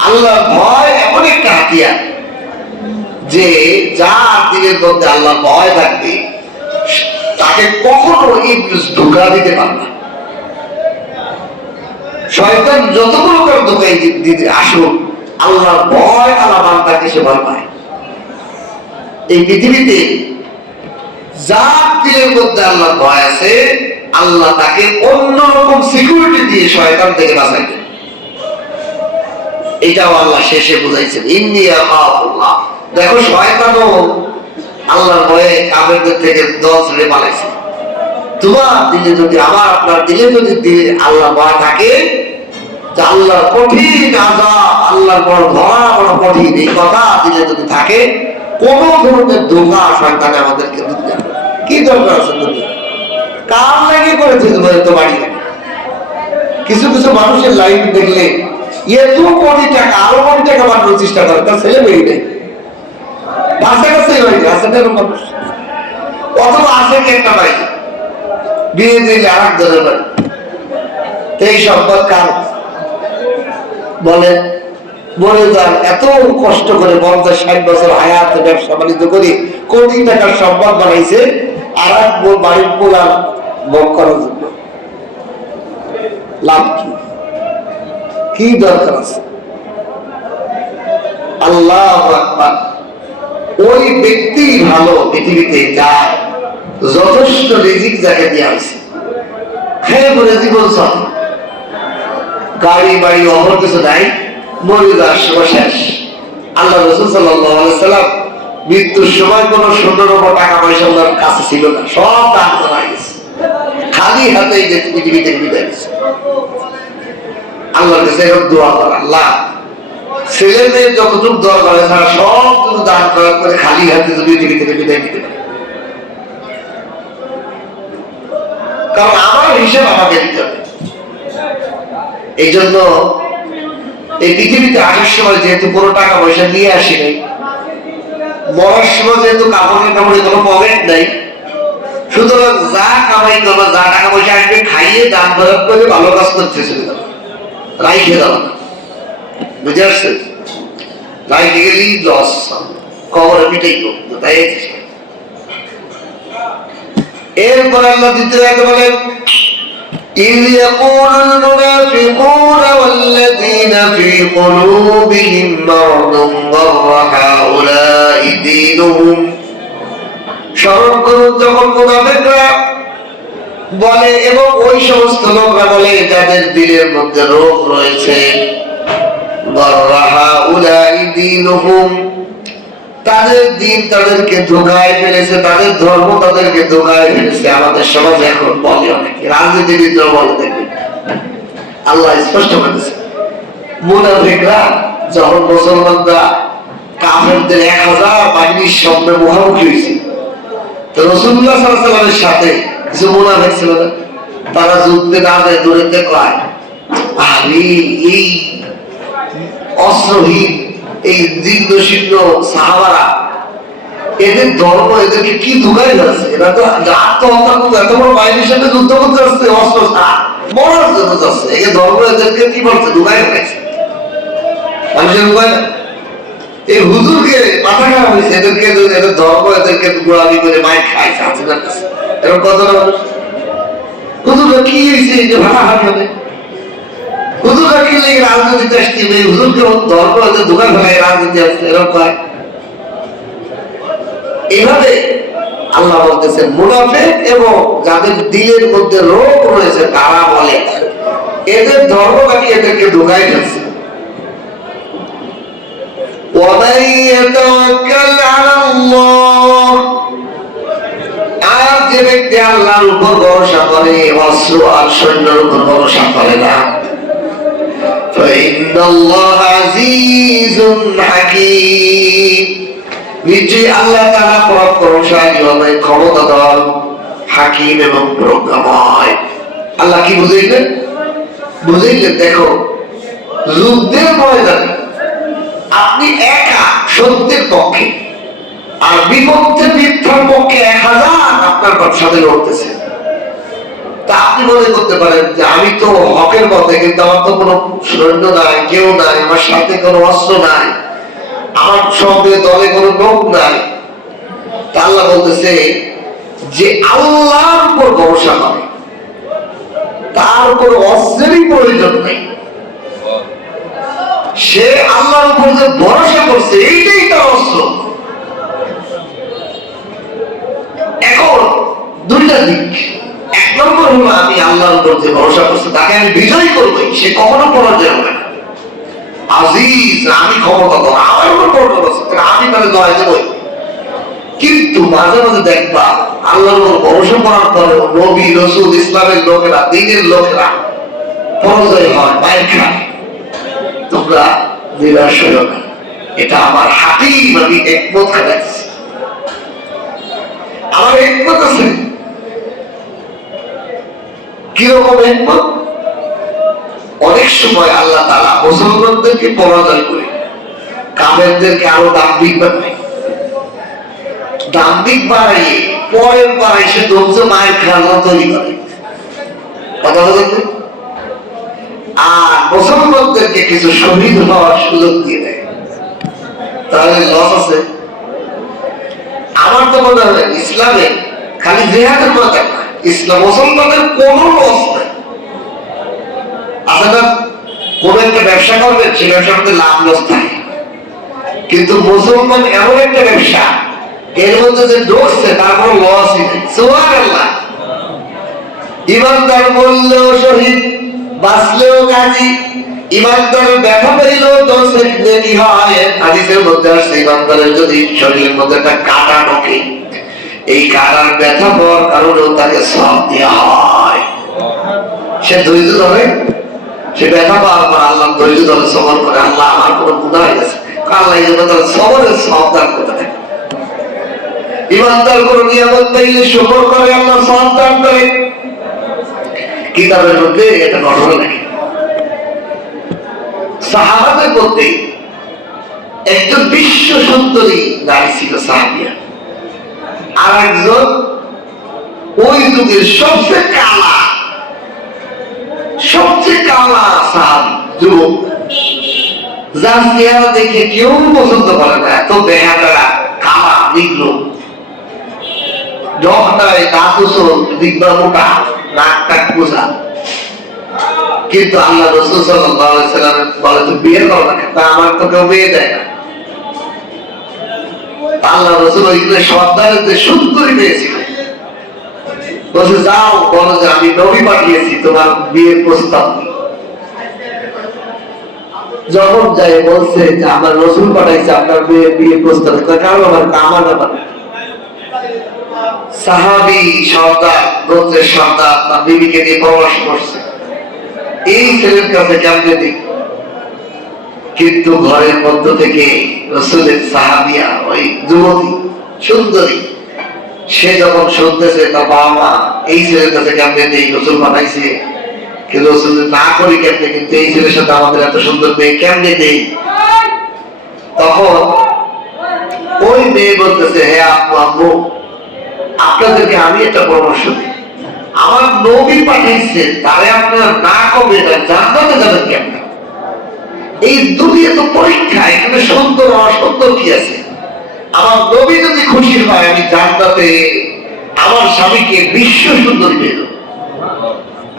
আল্লাহর ভয় এমন একটা হাতিয়ার যে যার দিলের মধ্যে আল্লাহর ভয় থাকবে, তাকে কখনো ইবলিস ধোঁকা দিতে পারে না। শয়তান যত প্রকার ধোঁকাই দিতে আসুক, আল্লাহর ভয় আল্লাহ বান্দাকে সে ভয় পায়। এই পৃথিবীতে যার দিলের মধ্যে আল্লাহর ভয় আছে, আল্লাহ তাকে অন্যরকম সিকিউরিটি দিয়ে শয়তান থেকে বাঁচাইবেন। এটাও আল্লাহ শেষে বুঝাইছেন, ইন্নী আখাফুল্লাহ। দেখো শয়তানও আল্লাহর ভয়ে কাফেরদের থেকে দল ছেড়ে পালাইছে। তোমার দিলে যদি, আমার আপনার দিলে যদি আল্লাহ ভয় থাকে, যে আল্লাহর কঠিন আযাব, আল্লাহর বড় ধরা বড় কঠিন, এই কথা দিলে যদি থাকে, কোন ধরনের ধোঁকা শয়তানে আমাদেরকে দিতে যাবে। কি দরকার আছে দুনিয়া? কার লাগে করেছে তো বাড়ি লাগে। কিছু কিছু মানুষের লাইফ দেখলে এত কোটি টাকা, আরো কোটি টাকা বানানোর চেষ্টা করে, তার ছেলে মেয়ে নেই, কাছাকাছি রাস্তাটার মানুষ, অথবা আছে কি একটা বাড়ি, বিয়ে দিলে আর এক ধরে বাড়ি। এই সম্পদ কার? বলে যান, এত কষ্ট করে 50-60 বছর হায়াত ব্যবসা বাণিজ্য করে কোটি টাকার সম্পদ বানাইছে, আর এক বাড়ির পোলার ভোগ করার জন্য। লাভ কি দরকার আছে? আল্লাহু আকবার। ওই ব্যক্তি ভালো পৃথিবীতে, যার যথেষ্ট রিজিক যাকে দেওয়া হয়েছে, খেয়ে বলে জীবন চলে, গাড়ি বাড়ি অপর কিছু নাই, মরে যাওয়ার সময় শেষ। আল্লাহ রাসূল সাল্লাল্লাহু আলাইহি সাল্লাম মৃত্যুর সময় কোনো স্বর্ণ টাকা পয়সা ওনার কাছে ছিল না, সব দান করা গেছে, খালি হাতে যে পৃথিবী থেকে বিদায় দিয়েছে। আল্লাহর কাছে এরকম দোয়া করে, আল্লাহ ছেলেদের যতটুকু দোয়া করে তারা সবটুকু দান করার করে খালি হাতে যদি পৃথিবী থেকে বিদায় নিতে পারে। কারণ আমার হিসেব আমাকে দিতে হবে। এই জন্য এই পৃথিবীতে আসার সময় যেহেতু কোনো টাকা পয়সা নিয়ে আসি নাই, মরার সময় যেহেতু কাপড়ে কোনো পকেট নাই, সুতরাং যা কামাই করবো, যা টাকা পয়সা আসবে খাইয়ে দান দরদ করে ভালো কাজ করতে চলে যাবো, রাইখে দেবো না। বুঝে আসছে? রাইখে গেলেই লস, কবরে পিটাই করবো। তাই এরপর আল্লাহ দ্বিতীয় আয়াতে বলেন, إذ يقول المنافقون والذين في قلوبهم مرض غر هؤلاء دينهم। স্মরণ করুন যখন মুনাফিকরা বলে এবং ওই সমস্ত লোকরা বলে যাদের দিলের মধ্যে রোগ রয়েছে, غر هؤلاء دينهم, তাদের দিন তাদেরকে ধোঁকায় ফেলেছে, তাদের ধর্ম তাদেরকে ধোঁকায় ফেলেছে। আমাদের সমাজে এখন বলে অনেকে, রাজনীতিবিদরা বলে, দেখবেন আল্লাহ স্পষ্ট করেছে, মুনাফিকরা যখন মুসলমানরা কাফেরদের 1000 বাহিনীর সামনে মুখোমুখি হয়েছে, তো রাসূলুল্লাহ সাল্লাল্লাহু আলাইহি ওয়াসাল্লামের সাথে কিছু মুনাফিক ছিল না, তারা যুদ্ধে না যায় দূরেতে কয়, আরে এই অস্ত্রহীন এই জীর্ণ শীর্ণ সাহাবারা, এদের ধর্ম এদেরকে কি ধোঁকায় যাচ্ছে, এরা তো আত্মহত্যা করতে এত বড় বাহিনীর সাথে যুদ্ধ করতে আসছে, অস্ত্র ছাড়া মরার জন্য যাচ্ছে, এই ধর্ম এদেরকে কি বলছে, ধোঁকায় ফেলেছে। মানুষের উপায় না, এই হুজুরকে মাথা খারাপ হয়েছে, এদেরকে এদের ধর্ম এদেরকে গোড়ালি করে মাইক খাইছে, আছে না এরকম কত না মানুষ। হুজুররা কি হয়েছে যে ভাড়াহাড়ি হবে, হুজুররা কি লেগে রাজনীতিতে আসছে, হুজুরকে ধর্ম এদের দোকান ফেলায় রাজনীতি আসছে, এরকম কয়। এইভাবে আল্লাহ বলতেছেন মুনাফিক এবং যাদের দিলের মধ্যে রোগ রয়েছে তারা বলে এদের ধর্ম নাকি এদেরকে ধোঁকায় ফেলছে। ومن يتوكل على الله, আর যে ব্যক্তি আল্লাহর উপর ভরসা করে, অস্ত্র আর সৈন্যের উপর ভরসা করে না, فإن الله عزيز حكيم, নিশ্চয়ই আল্লাহ তাআলা পরাক্রমশালী হবে, ক্ষমতাধর, হাকিম এবং প্রজ্ঞাময়। আল্লাহ কি বুঝাইলেন? বুঝাইলেন দেখো, যুদ্ধের ময়দানে আপনি একা সত্যের পক্ষে আর বিপক্ষে মিথ্যার পক্ষে 1000 আপনার সাথে লড়তেছে, তা আপনি মনে করতে পারেন যে আমি তো হকের পথে, কিন্তু আমার তো কোনো সৈন্য নাই, কেউ নাই, আমার সাথে কোনো অস্ত্র নাই, আমার সঙ্গে দলে কোনো লোক নাই। তা আল্লাহ বলতেছে যে আল্লাহর উপর ভরসা করে, তার উপর অস্ত্রেরই প্রয়োজন নেই, সে আল্লাহর উপর যে ভরসা করছে এইটাই তার অস্ত্র। এখন দুইটা দিক, এক নম্বর হলো আমি আল্লাহর উপর যে ভরসা করছি তাকে আমি বিজয় করবই, সে কখনো পরাজয় হবে না। আজিজ, আমি ক্ষমতাধর, আমার উপর ভরসা করছি, আমি তাহলে লড়াই দেবই। কিন্তু মাঝে মাঝে দেখবা আল্লাহর উপর ভরসা করার পরে নবী রাসূল ইসলামের লোকেরা, দ্বীনের লোকেরা পরাজয় হয়, মায়ের খায়। তোমরা নিরাশ হইও না, এটা আমার হাকিম, আমি হিকমত খাটাচ্ছি, আমার হিকমত আছে। কিরকম হিকমত? অনেক সময় আল্লাহ তাআলা মুসলমানদেরকে পরাজয় করে কাফেরদেরকে আরো দাম্ভিক বানায়, দাম্ভিক বানাইয়ে পরের বার এসে ধৈর্য মায়ের খেলা তৈরি করে, কথা বলতে, আর মুসলমানদেরকে কিছু শহীদ হওয়ার সুযোগ দিয়ে দেয়। তাহলে লস আছে? আমার তো মনে হয় ইসলামে খালি জিহাদের কথা না, ইসলাম মুসলমানদের কোনো লস নাই। আসলে কোন একটা ব্যবসা করবেন, সে ব্যবসার মধ্যে লাভ লস থাকে, কিন্তু মুসলমান এমন একটা ব্যবসা এর মধ্যে যে ঢুকছে তার কোনো লসই নেই। সুবহানাল্লাহ। ইমানদার বললেও শহীদ, বাঁচলেও গাজী, ইমানদারের ব্যথা পেলেও তো নেকি হয়। হাদিসের মধ্যে আসছে ইমানদারের যদি শরীরের মধ্যে একটা কাঁটা ঢোকে, এই কাঁটার ব্যথা পাওয়ার কারণেও তাকে সওয়াব দেওয়া হয়। সে ধৈর্য ধরে সে ব্যথা পাওয়ার পর আল্লাহ ধৈর্য ধরে সবর করে, আল্লাহ আমার কোনো গুনাহ হয়ে গেছে, আল্লাহ এই জন্য তার সবরের সওয়াব দান করতে থাকে। ইমানদার কোনো নিয়ামত পাইলে শুকর করে, আল্লাহ সওয়াব দান করে। কিতাবের মধ্যে এটা ঘটনা নাকি সাহাবাদের মধ্যে একজন বিশ্ব সুন্দরী নারী ছিল সাহাবিয়া, আর একজন ওই যুগের সবচেয়ে কালা সাহাবী যুবক, যার চেহারা দেখে কেউ পছন্দ করে না, এত বেহারা, কালা, নিগ্ন, ডকটায় দাঁত উসল, দিকবা মোটা, নাক টাক বোঝা। কিন্তু আল্লাহ রাসূল সাল্লাল্লাহু আলাইহি ওয়াসাল্লাম বলে, তো বিয়ে করো না, তা আমার তো কেউ বিয়ে দেয় না। আল্লাহ রাসূল ওইগুলো সর্দারের যে সুন্দরী পেয়েছিল, বলছে যাও বলো যে আমি নবী পাঠিয়েছি, তোমার বিয়ের প্রস্তাব নেই। যখন যাই বলছে যে আমার রাসূল পাঠাইছে আপনার বিয়ে প্রস্তাব, কারণ আমার ব্যাপার। সাহাবী সর্দার, গোত্রের সর্দার তার বিবিকে নিয়ে পরামর্শ করছে এই ছেলের কাছে কেমনে দিই। কিন্তু ঘরের মধ্য থেকে রাসূলের সাহাবিয়া ওই যুবতী সুন্দরী, সে যখন শুনতেছে তার বাবা মা এই ছেলের কাছে কেমনে দিই, রাসূল বানাইছে কিন্তু রাসূল না করি কেমনে, কিন্তু এই ছেলের সাথে আমাদের এত সুন্দর মেয়ে কেমনে দেই। তখন ওই মেয়ে বলতেছে, হ্যাঁ আব্বু আব্বু আপনাদেরকে আমি একটা পরামর্শ দিই, আমার নবী পাঠিয়েছে, তারে আপনারা না কবে না জান্নাতে যাবেন কেমন? এই দুনিয়া তো পরীক্ষা, এখানে সুন্দর অসুন্দর কি আছে? আমার নবী যদি খুশি হয় আমি জান্নাতে আমার স্বামীকে বিশ্ব সুন্দরী পেয়ে দেব,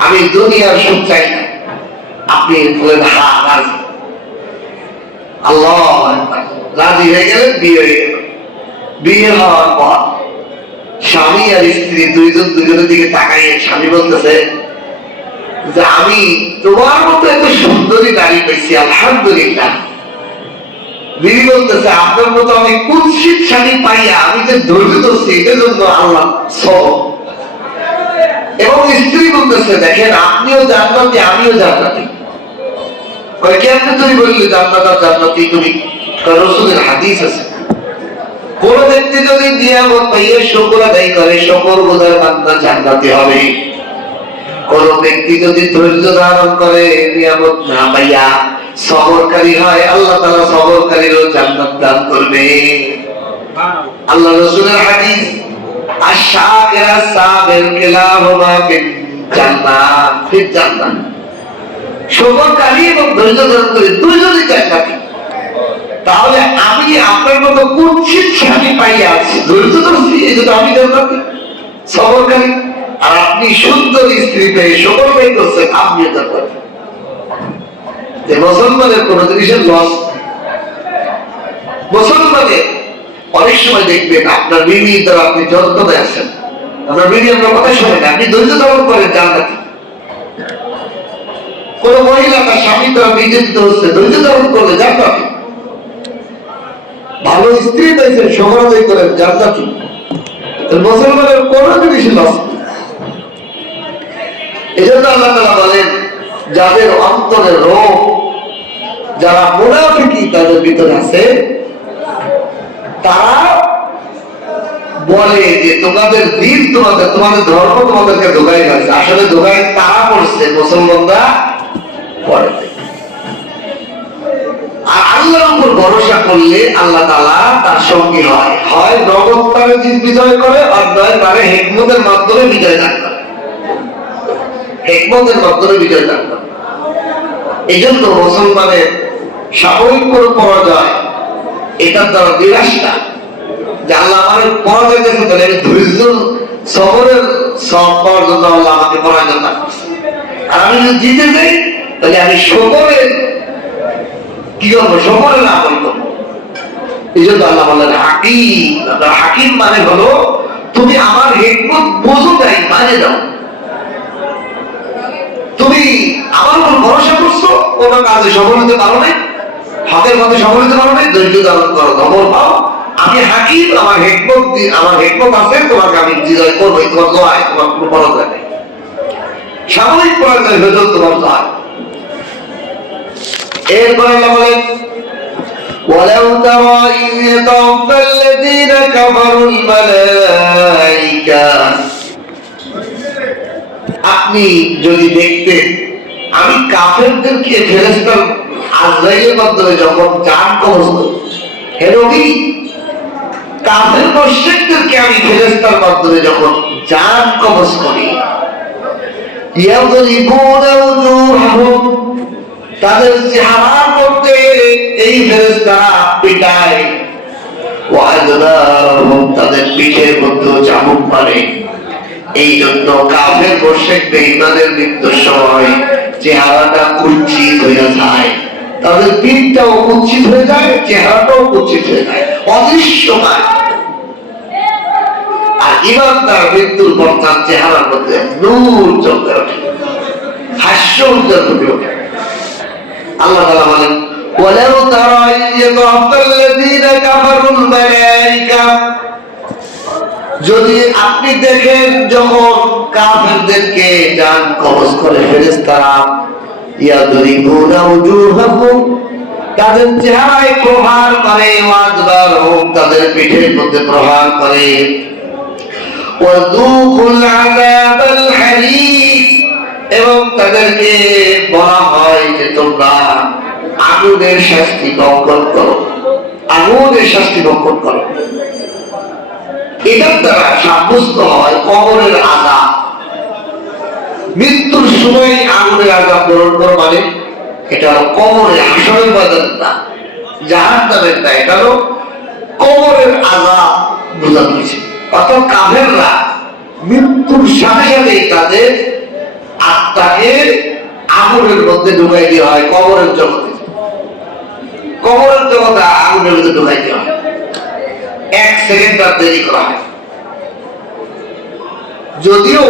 আমি দুনিয়ার সুখ চাই না। আপনি বলেন হ্যাঁ রাজি। আল্লাহ রাজি হয়ে গেলেন, বিয়ে হয়ে গেল। বিয়ে হওয়ার পর স্বামী আর স্ত্রী দুজনের দিকে তাকাইয়ে স্বামী বলতেছে যে আমি তোমার মতো এত সুন্দরী নারী পেয়েছি, আলহামদুলিল্লাহ। বিবি বলতেছে আপনার মতো আমি কুৎসিত স্বামী পাইয়া আমি যে ধৈর্য ধরছি এটার জন্য আল্লাহ সব। এবং স্ত্রী বলতেছে দেখেন আপনিও জান্নাতি আমিও জান্নাতি। কেমনে তুমি বললি জান্নাত আর জান্নাতি? তুমি রাসূলের হাদিস আছে, কোন ব্যক্তি যদি নিয়ামত পাইয়ে শুকর আদায় করে, শুকরগুজার বান্দা জান্নাতি হবে। কোন ব্যক্তি যদি ধৈর্য ধারণ করে, নিয়ামত না পাইয়া সবরকারী হয়, আল্লাহ তাআলা সবরকারীরও জান্নাত দান করবে। আল্লাহ রাসূলের হাদিস, আশ-শাকির আস-সাবির কিলাহুমা ফিল জান্নাত, ফিল জান্নাত। সবরকারী এবং ধৈর্য ধারণ করে দুইজনই জান্নাতি। তাহলে আমি আপনার মতো কুৎসিত স্বামী পাইয়া আছি, ধৈর্য ধরছি, এই জন্য আমি জান্নাতি সবরকারী। আর আপনি সুন্দর স্ত্রী পেয়ে সবর পেয়ে করছেন, আপনিও জান্নাতি। মুসলমানের কোন জিনিসের লস। মুসলমানের অনেক সময় দেখবেন আপনার বিবি দ্বারা আপনি যন্ত্রণায় আছেন, আপনার বিবি আপনার কথা শোনে না, আপনি ধৈর্য ধারণ করেন, জান্নাতি। কোন মহিলা তার স্বামী দ্বারা নির্যাতিত হচ্ছে, ধৈর্য ধারণ করলে জান্নাতি। ভালো স্ত্রী পেয়েছেন, শুকর আদায় করেন, জান্নাতি। মুসলমানের কোন জিনিস লস। এই জন্য আল্লাহ তাআলা বলেন যাদের অন্তরের রোগ, যারা মুনাফিকি তাদের ভিতরে আছে, তারা বলে যে তোমাদের দিন তোমাদের ধর্ম তোমাদেরকে ধোঁকায় গেছে। আসলে ধোঁকায় তারা পড়ছে, মুসলমানরা পড়ে। আর আল্লাহর উপর ভরসা করলে আল্লাহ তাআলা তার সঙ্গী হয়, হয় নগদ তারে বিজয় করে, আর নয় তারে হিকমতের মাধ্যমে বিজয় দান করে, হিকমতের মাধ্যমে বিজয় দান করে। এই জন্য মুসলমানের সাময়িক কোনো পরাজয় এটার দ্বারা বিরাস না, যে আল্লাহ আমার পরাজয় দিয়েছে, তাহলে আমি ধৈর্য সবরের সব পাওয়ার জন্য আল্লাহ আমাকে পরাজয় দান করছে। আর আমি যদি জিতে যাই তাহলে আমি সকলের কি করবো, সকলে না করবো। এই জন্য আল্লাহ বললেন হাকিম। হাকিম মানে হলো তুমি আমার হিকমত বোঝো নাই, মানে দাও। তুমি আমার উপর ভরসা করছো, কোন কাজে সফল হতে পারো নাই, হকের পথে সফল হতে পারো নাই, ধৈর্য ধারণ করো, খবর পাও আমি হাকিম, আমার হিকমত আছে, তোমাকে আমি বিজয় করবো। তোমার দোয়ায়, তোমার কোনো পরাজয় নেই, সাময়িক পরাজয় হলেও তোমার দোয়ায়। এরপর আল্লাহ বলেন ولو ترى إذ يتوفى الذين كفروا الملائكة আপনি যদি দেখতেন আমি কাফেরদেরকে ফেরেশতা আজরাইলের মাধ্যমে যখন জান কবজ করি, হে নবী কাফের মুশরিকদেরকে আমি ফেরেশতার মাধ্যমে যখন জান কবজ করি, ইয়াযরিবুনা উজুহাহুম তাদের চেহারার মধ্যে এই ফেরেশতারা পিটায়, ওয়া আদবারহুম তাদের পিঠের মধ্যে চাবুক মারে। এই জন্য কাফের মুশরিক বেঈমানের মৃত্যুর সময় চেহারাটা কুৎসিত হয়ে যায়, তাদের পিঠটাও কুৎসিত হয়ে যায়, চেহারাটাও কুৎসিত হয়ে যায়, অদৃশ্য হয়। আর ইমানদার মৃত্যুর পর তার চেহারার মধ্যে নূর চমকে ওঠে, হাস্য উজ্জ্বল ফুটে ওঠে। আল্লাহ তাআলা বলেন ওয়ালাউ তারা ইয়াতাওয়াফা আল্লাযীনা কাফারুল মালায়েকা যদি আপনি দেখেন যখন কাফেরদেরকে জান কবজ করে ফেরেশতারা, ইয়াদরিবুনা উজুহাহুম তাদের চেহারায় প্রহার করে, ওয়াদবারহুম তাদের পিঠের মধ্যে প্রহার করে, ওয়াযুকুল আযাবাল হারীক এবং তাদেরকে বলা হয় যে তোমরা আগুনের শাস্তি ভক্ষণ করো, আগুনের শাস্তি ভক্ষণ করো। এটার দ্বারা সাব্যস্ত হয় কবরের আযাব। মৃত্যুর সময় আগুনের আযাব গ্রহণ করো মানে এটা হলো কবরে হাসরের ময়দান না, জাহান্নামের না, এটা হলো কবরের আযাব বোঝানো হয়েছে। অর্থাৎ কাফেররা মৃত্যুর সাথে সাথেই তাদের আত্মাকে আগুনের মধ্যে ঢুকাই দেওয়া হয়, কবরের জগতে, কবরের জগতে আগুনের মধ্যে ঢুকাই দেওয়া হয়, 1 সেকেন্ড আর দেরি করা হয়। যদিও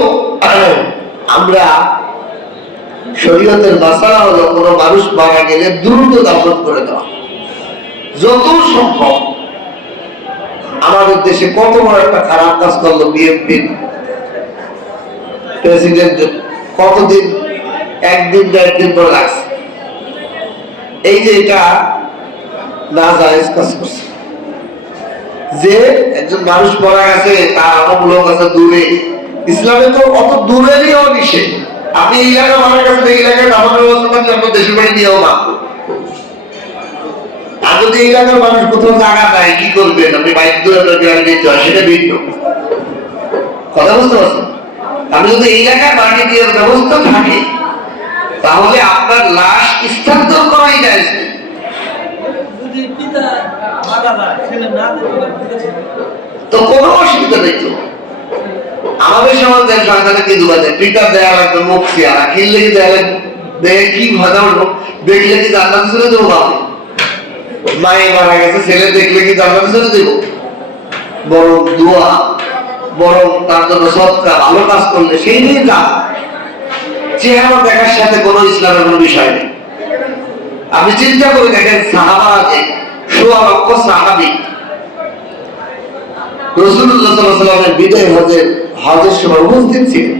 আমরা শরীয়তের মাসালা হলো কোনো মানুষ মারা গেলে দ্রুত দাফন করে দেওয়া, যত সম্ভব। আমাদের দেশে কত বড় একটা খারাপ কাজ করলো বিএনপি প্রেসিডেন্ট, কতদিন, একদিন 1.5 দিন পর লাগছে। এই যে এটা না জায়েজ কাজ করছে, যে একজন মানুষ মারা গেছে তার অনেক লোক আছে দূরে, ইসলামে তো অত দূরেরই নিষেধ। আপনি এই এলাকা মারা গেছেন, এই এলাকায় দাফনের ব্যবস্থা থাকলে আপনার দেশের বাড়ি নিয়েও মানব। আর যদি এই এলাকার মানুষ কোথাও জায়গা পায় কি করবেন, আপনি বাধ্য গ্রামে দিতে হয়, সেটা ভিন্ন কথা, বুঝতে পারছেন? আমি যদি এই এলাকায় বাড়ি দেওয়ার ব্যবস্থা থাকে তাহলে আপনার লাশ স্থানান্তর করাই যায়। তো কোনো অসুবিধা নেই। তো আমাদের সমাজে সরকারে কি দুবাতে পিতা দেয়া লাগবে, মুখ চেয়ারা কিনলে কি দেয়া লাগবে, দেখে কি ভাজা উঠবো, দেখলে কি জান্নাতে চলে দেবো? ভাবে মায়ে মারা গেছে, ছেলে দেখলে কি জান্নাতে চলে দেবো? বরং দোয়া, বরং তার জন্য সৎকা, ভালো কাজ করলে সেই নিয়ে যা। চেহারা দেখার সাথে কোনো ইসলামের কোনো বিষয় নেই। আপনি চিন্তা করে দেখেন, সাহাবাকে 1.5 লক্ষ সাহাবী রাসূলুল্লাহ সাল্লাল্লাহু আলাইহি ওয়াসাল্লামের বিদায় হজের সময় উপস্থিত ছিলেন,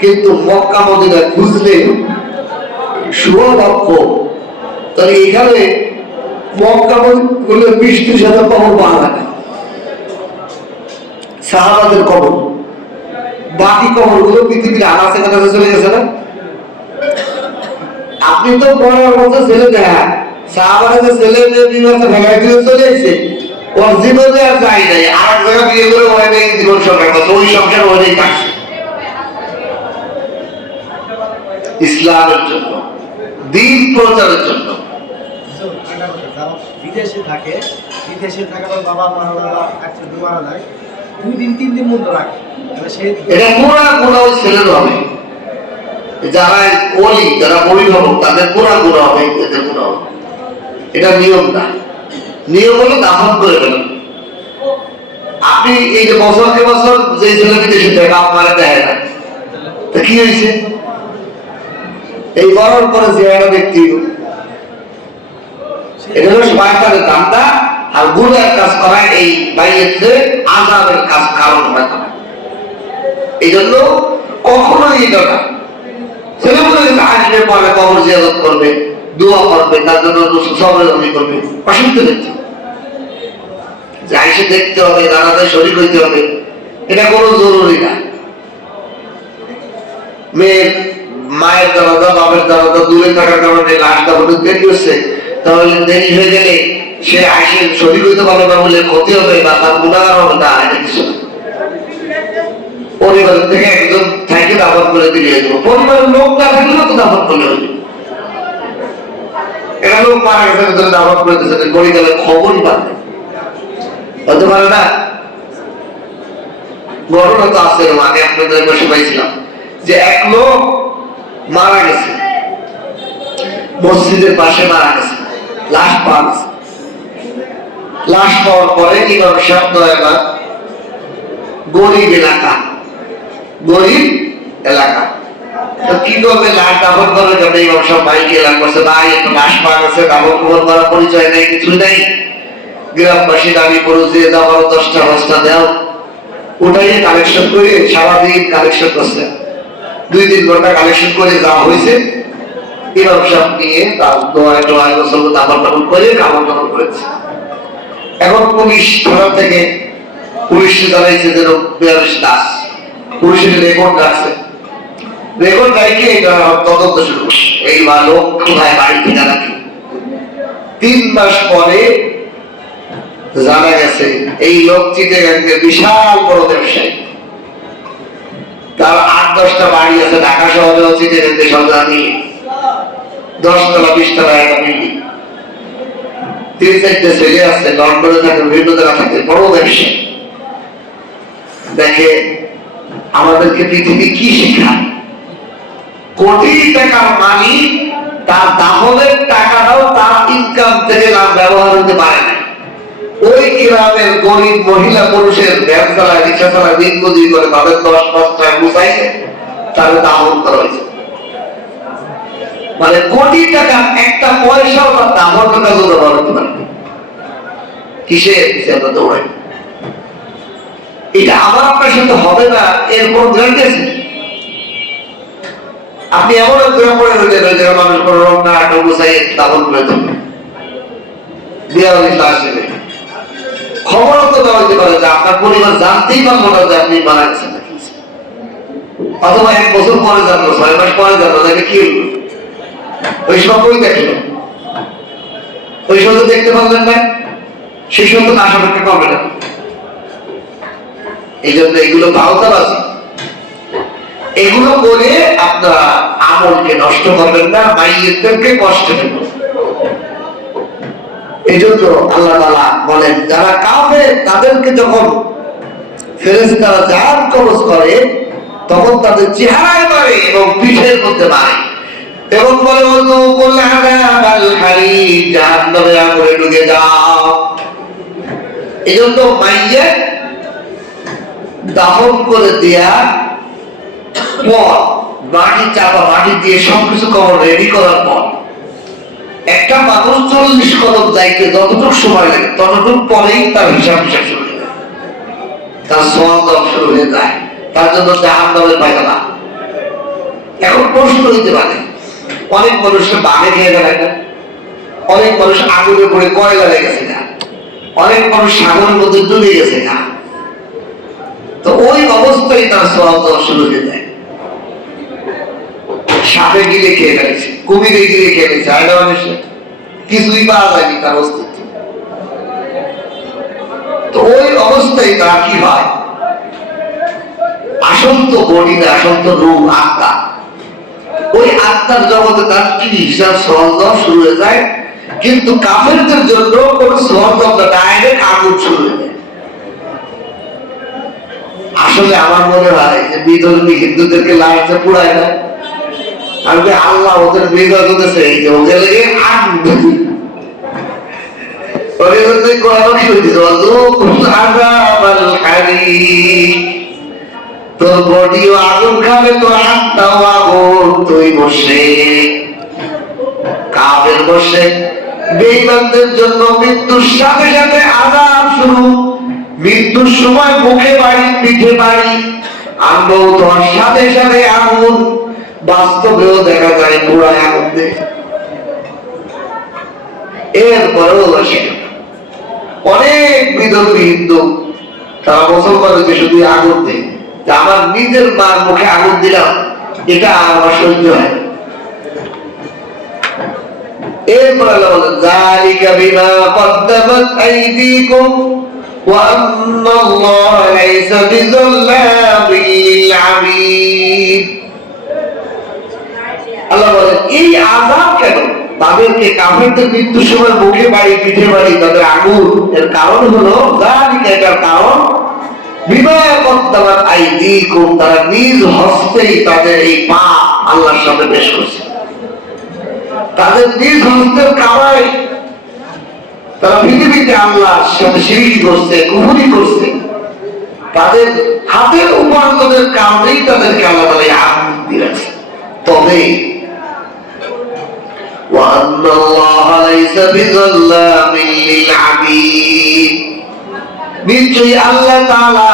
কিন্তু মক্কা মদিনায় খুঁজলে 1.5 লক্ষ। তাহলে এখানে মক্কা মদিনায় 20-30 কবর পাওয়া যায় না, সাহাবাদের কবর। বাকি কবরগুলো পৃথিবীর আনাচে কানাচে চলে গেছে না। আপনি তো মরার মতো ছেলে দেখা, সাহাবাদের ছেলে মেয়ে বিবাহে ভেঙে দিয়ে চলে এসেছে, ওর জীবনে আর যাই নাই, আর এক জায়গায় বিয়ে করে হয় নাই, জীবন সংসার করছে, ওই সংসার হয়ে থাকছে। ইসলামের জন্য, দিন প্রচারের জন্য। বিদেশে থাকে, বিদেশে থাকার বাবা মারা যায়, 2-3 দিন মধ্যে রাখে, এটা পুরা গুণা ওই ছেলের হবে। যারা ওলি, যারা অভিভাবক, তাদের পুরা গুণা হবে, এদের গুণা হবে। এটা নিয়ম না। নিয়ম হলো দাফন করে ফেলেন। আপনি এই যে বছরকে বছর যে ছেলে বিদেশে থাকে আপনারা দেখে না, তা কি হয়েছে? এই বড়র পরে যে একটা ব্যক্তি, এটা হলো শয়তানের ধান্দা, আর গুনার কাজ করায় এই বাইরেতে আযাবের কাজ কারণ হয় না। এই জন্য কখনোই এটা না। ছেলেগুলো আসবে পরে কবর জিয়ারত করবে, দোয়া করবে, তার জন্য সবরানি করবে, অসুবিধা নেই। এসে দেখতে হবে, জানাতে শরীর হইতে হবে, এটা কোনো জরুরি না। মেয়ের মায়ের জানাজা, বাপের জানাজা দূরে থাকার কারণে লাশটা হতে দেরি হচ্ছে, তাহলে দেরি হয়ে গেলে সে আসে শরীর হইতে পারবে না বলে ক্ষতি হবে বা তার গুণাগার হবে না, এটা কিছু না। পরিবারের থেকে একজন থাকে দাফন করে দিলে হইব, পরিবারের লোক না থাকলেও তো দাফন করলে হইব। এটা লোক মারা গেছে দাফন করে দিচ্ছে, গড়ি গেলে খবরই পাবে, হতে পারে না। ঘটনা তো আছে, আগে আপনাদের বসে পাইছিলাম যে এক লোক মারা গেছে, মসজিদের পাশে মারা গেছে, লাশ পাওয়া গেছে। লাশ পাওয়ার পরে ইমাম সাহেব দয়াবাদ, গরিব এলাকা, গরিব এলাকা, তো কি করবে, লাশ দাফন করবে কেমন? ইমাম সাহেব ভাইকে এলাকা করছে, ভাই একটা লাশ পাওয়া গেছে, দাফন খবর করার পরিচয় নেই, কিছুই নেই। গ্রামবাসী দাবি করো যে দাও 10টা বস্তা দাও, ওটাই কালেকশন করে সারাদিন কালেকশন করছে, 2-3 ঘন্টা কালেকশন করে যা হয়েছে ইমাম সাহেব নিয়ে তার দোয়ায় টোয়ায় গোসল দাফন টাফন করে কামড় টামড় করেছে। এখন পুলিশ থানা থেকে পুলিশ জানাইছে যেন 42 লাশ, পুলিশের রেকর্ড রাখছে, রেকর্ড রাখে এটা তদন্ত শুরু করছে। এইবার লোক কোথায় বাড়ি থেকে রাখে। 3 মাস পরে জানা গেছে এই লোক চিটাগাঙ্গের বিশাল বড় ব্যবসায়ী, তার 8-10টা বাড়ি আছে ঢাকা শহরে, চিটাগাঙ্গের সন্ধানী 10 তলা 20 তলা একটা বিল্ডিং, 3-4টে ছেলে আছে, লন্ডনে থাকে, বিভিন্ন জায়গা থাকে, বড় ব্যবসায়ী। দেখে আমাদেরকে পৃথিবী কি শেখায়, কোটি টাকার মালিক, তার দাফনের টাকাটাও তার ইনকাম থেকে লাভ ব্যবহার হতে পারে না। ওই গ্রামের গরিব মহিলা পুরুষের ভ্যান চালায়, রিক্সা চালায়, দিন মজুরি করে, তাদের 10 বস্তায় গুছাইছে, তাদের দাফন করা হয়েছে। মানে কোটি টাকা একটা পয়সাও তার দাফন টাকা ব্যবহার হতে পারে। কিসের আমরা দৌড়াই? এটা আমার আপনার সাথে হবে না, এর কোন গ্যারান্টি আছে? আপনি এমন একজন পড়ে রয়েছেন ওই জায়গায় মানুষ কোনো রং না আটা গুছাই দাফন করে দেবেন, বিয়াল্লিশ আসবে, খবরও তো দেওয়া হতে পারে যে আপনার পরিবার জানতেই পারবো না যে আপনি মারা গেছেন, অথবা 1 বছর পরে জানলো, 6 মাস পরে জানলো, তাকে কি হইল? ওই সবই দেখলো, ওই সব দেখতে পারলেন না, সেই সব তো না সাপেক্ষে করবে না। এই জন্য এগুলো ভাওতাবাজি, এগুলো করে আপনারা আমলকে নষ্ট করবেন না, মাইয়িতদেরকে কষ্ট দেবেন। এই জন্য আল্লাহ তাআলা বলেন যারা কাফের তাদেরকে যখন ফেরেশতারা জান কবজ করে তখন তাদের চেহারায় মারে এবং পিঠের মধ্যে মারে এবং বলে ওযু কুল আযাবাল হারিক, জাহান্নামে আগুনে ঢুকে যাও। এই জন্য মাইয়িত দাফন করে দেয়া পর মাটি চাপা, মাটি দিয়ে সবকিছু কবর রেডি করার পর একটা মানুষ 40 কদম যাইতে যতটুকু সময় লাগে ততটুকু পরেই তার হিসাব শুরু হয়ে যায়, তার সওয়াব শুরু হয়ে যায়, তার জন্য জাহান্নামের পায়খানা। এখন প্রশ্ন হইতে পারে অনেক মানুষকে বাঘে খেয়ে গেলে না, অনেক মানুষ আগুনে পড়ে কয়লা লেগে গেছে না, অনেক মানুষ সাগরের মধ্যে ডুবে গেছে না, তো ওই অবস্থায় তার সওয়াব শুরু হয়ে যায়। সাপে গিলে খেয়ে ফেলেছে, কুমিরে গিলে খেয়ে ফেলেছে, আয়না মানুষের কিছুই পাওয়া যায়নি তার অস্তিত্ব। তো ওই অবস্থায় তার কি হয়, আসন্ত বডি না, আসন্ত রূপ আত্মা, ওই আত্মার জগতে তার কি হিসাব সহজ শুরু হয়ে যায়। কিন্তু কাফেরদের জন্য কোন সহজ না, ডাইরেক্ট আগুন শুরু হয়ে যায়। আসলে আমার মনে হয় যে বিধর্মী হিন্দুদেরকে লাইটে পুড়ায় না, আর আল্লাহ ওদের বিরোধ করতেছে, এই যে ওদের লেগে আগুন তোর বডিও আগুন খাবে, তোর আত্মাও আগুন, তুই বসে কাফের বসে। বেঈমানদের জন্য মৃত্যুর সাথে সাথে আযাব শুরু, মৃত্যুর সময় মুখে বাড়ি পিঠে বাড়ি, আনবো তোর সাথে সাথে আগুন। বাস্তবেও দেখা যায় পুরাই আগুন দেয়, এরপরেও শিখে না। অনেক বিধর্মী হিন্দু তারা মুসলমানকে শুধু আগুন দেয়, আমার নিজের মার মুখে আগুন দিলাম এটা আমার সহ্য হয়। এরপর আল্লাহ বলেন যালিকা বিমা কদ্দামাত আইদিকুম ওয়া আন্নাল্লাহা লাইসা বিযাল্লামিল লিল আবিদ। আল্লাহ বলেন এই আযাব কেন তাদেরকে কাফেরদের মৃত্যুর সময় মুখে বাড়ি পিঠে বাড়ি তাদের আগুন, এর কারণ হলো যালিকা, এটার কারণ বিমা কদ্দামাত আইদিকুম, তারা নিজ হস্তেই তাদের এই পাপ আল্লাহর সামনে পেশ করছে। তাদের নিজ হস্তের কামাই তারা পৃথিবীতে আল্লাহর সাথে শিরক করছে, কুফরি করছে। তাদের হাতের উপার্জনের কারণেই তাদেরকে আল্লাহ তাআলা আগুন দিয়েছে। তবে ওয়ান্নাল্লাহা লাইসা বিযাল্লামিল লিল আবিদ, নিশ্চয়ই আল্লাহ তাআলা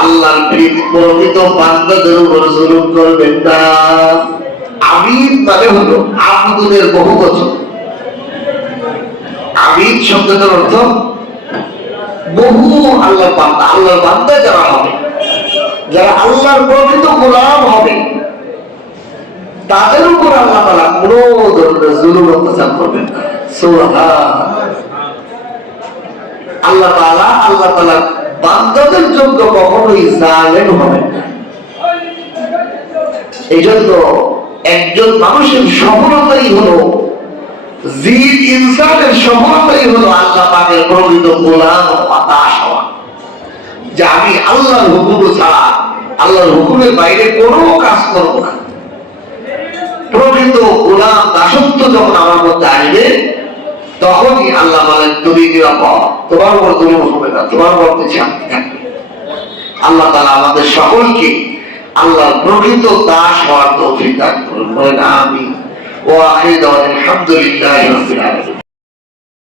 আল্লাহর প্রকৃত বান্দাদের উপর জুলুম করবেন না। আবিদ মানে হলো আবুদের বহুবচন। আবিদ শব্দটার অর্থ বহু আল্লাহর বান্দা। আল্লাহর বান্দা যারা হবে, যারা আল্লাহর প্রকৃত গোলাম হবে, তাদের উপর আল্লাহ তাআলা কোনো ধরনের জুলুম অত্যাচার করবেন না। সুবহান আল্লাহ তাআলা বান্দাদের জন্য কখনোই জালেম হবেন না। এই জন্য একজন মানুষের সফলতাই হলো, জিন ইনসানের সফলতাই হলো আল্লাহ পাকের প্রকৃত গোলাম ও দাস হওয়া, যে আমি আল্লাহর হুকুম ছাড়া, আল্লাহর হুকুমের বাইরে কোনো কাজ করব না। প্রকৃত গোলাম দাসত্ব যখন আমার মধ্যে আসবে, তখনই আল্লাহ বলেন তুমি নিরাপদ, তোমার উপর জুলুম হবে না, তোমার মধ্যে শান্তি থাকবে। আল্লাহ তাআলা আমাদের সকলকে আল্লাহর প্রকৃত দাস হওয়ার তৌফিক দান করুন। বলেন আমিন। ওয়া আখিরু দাওয়ানা আলহামদুলিল্লাহি রাব্বিল আলামিন।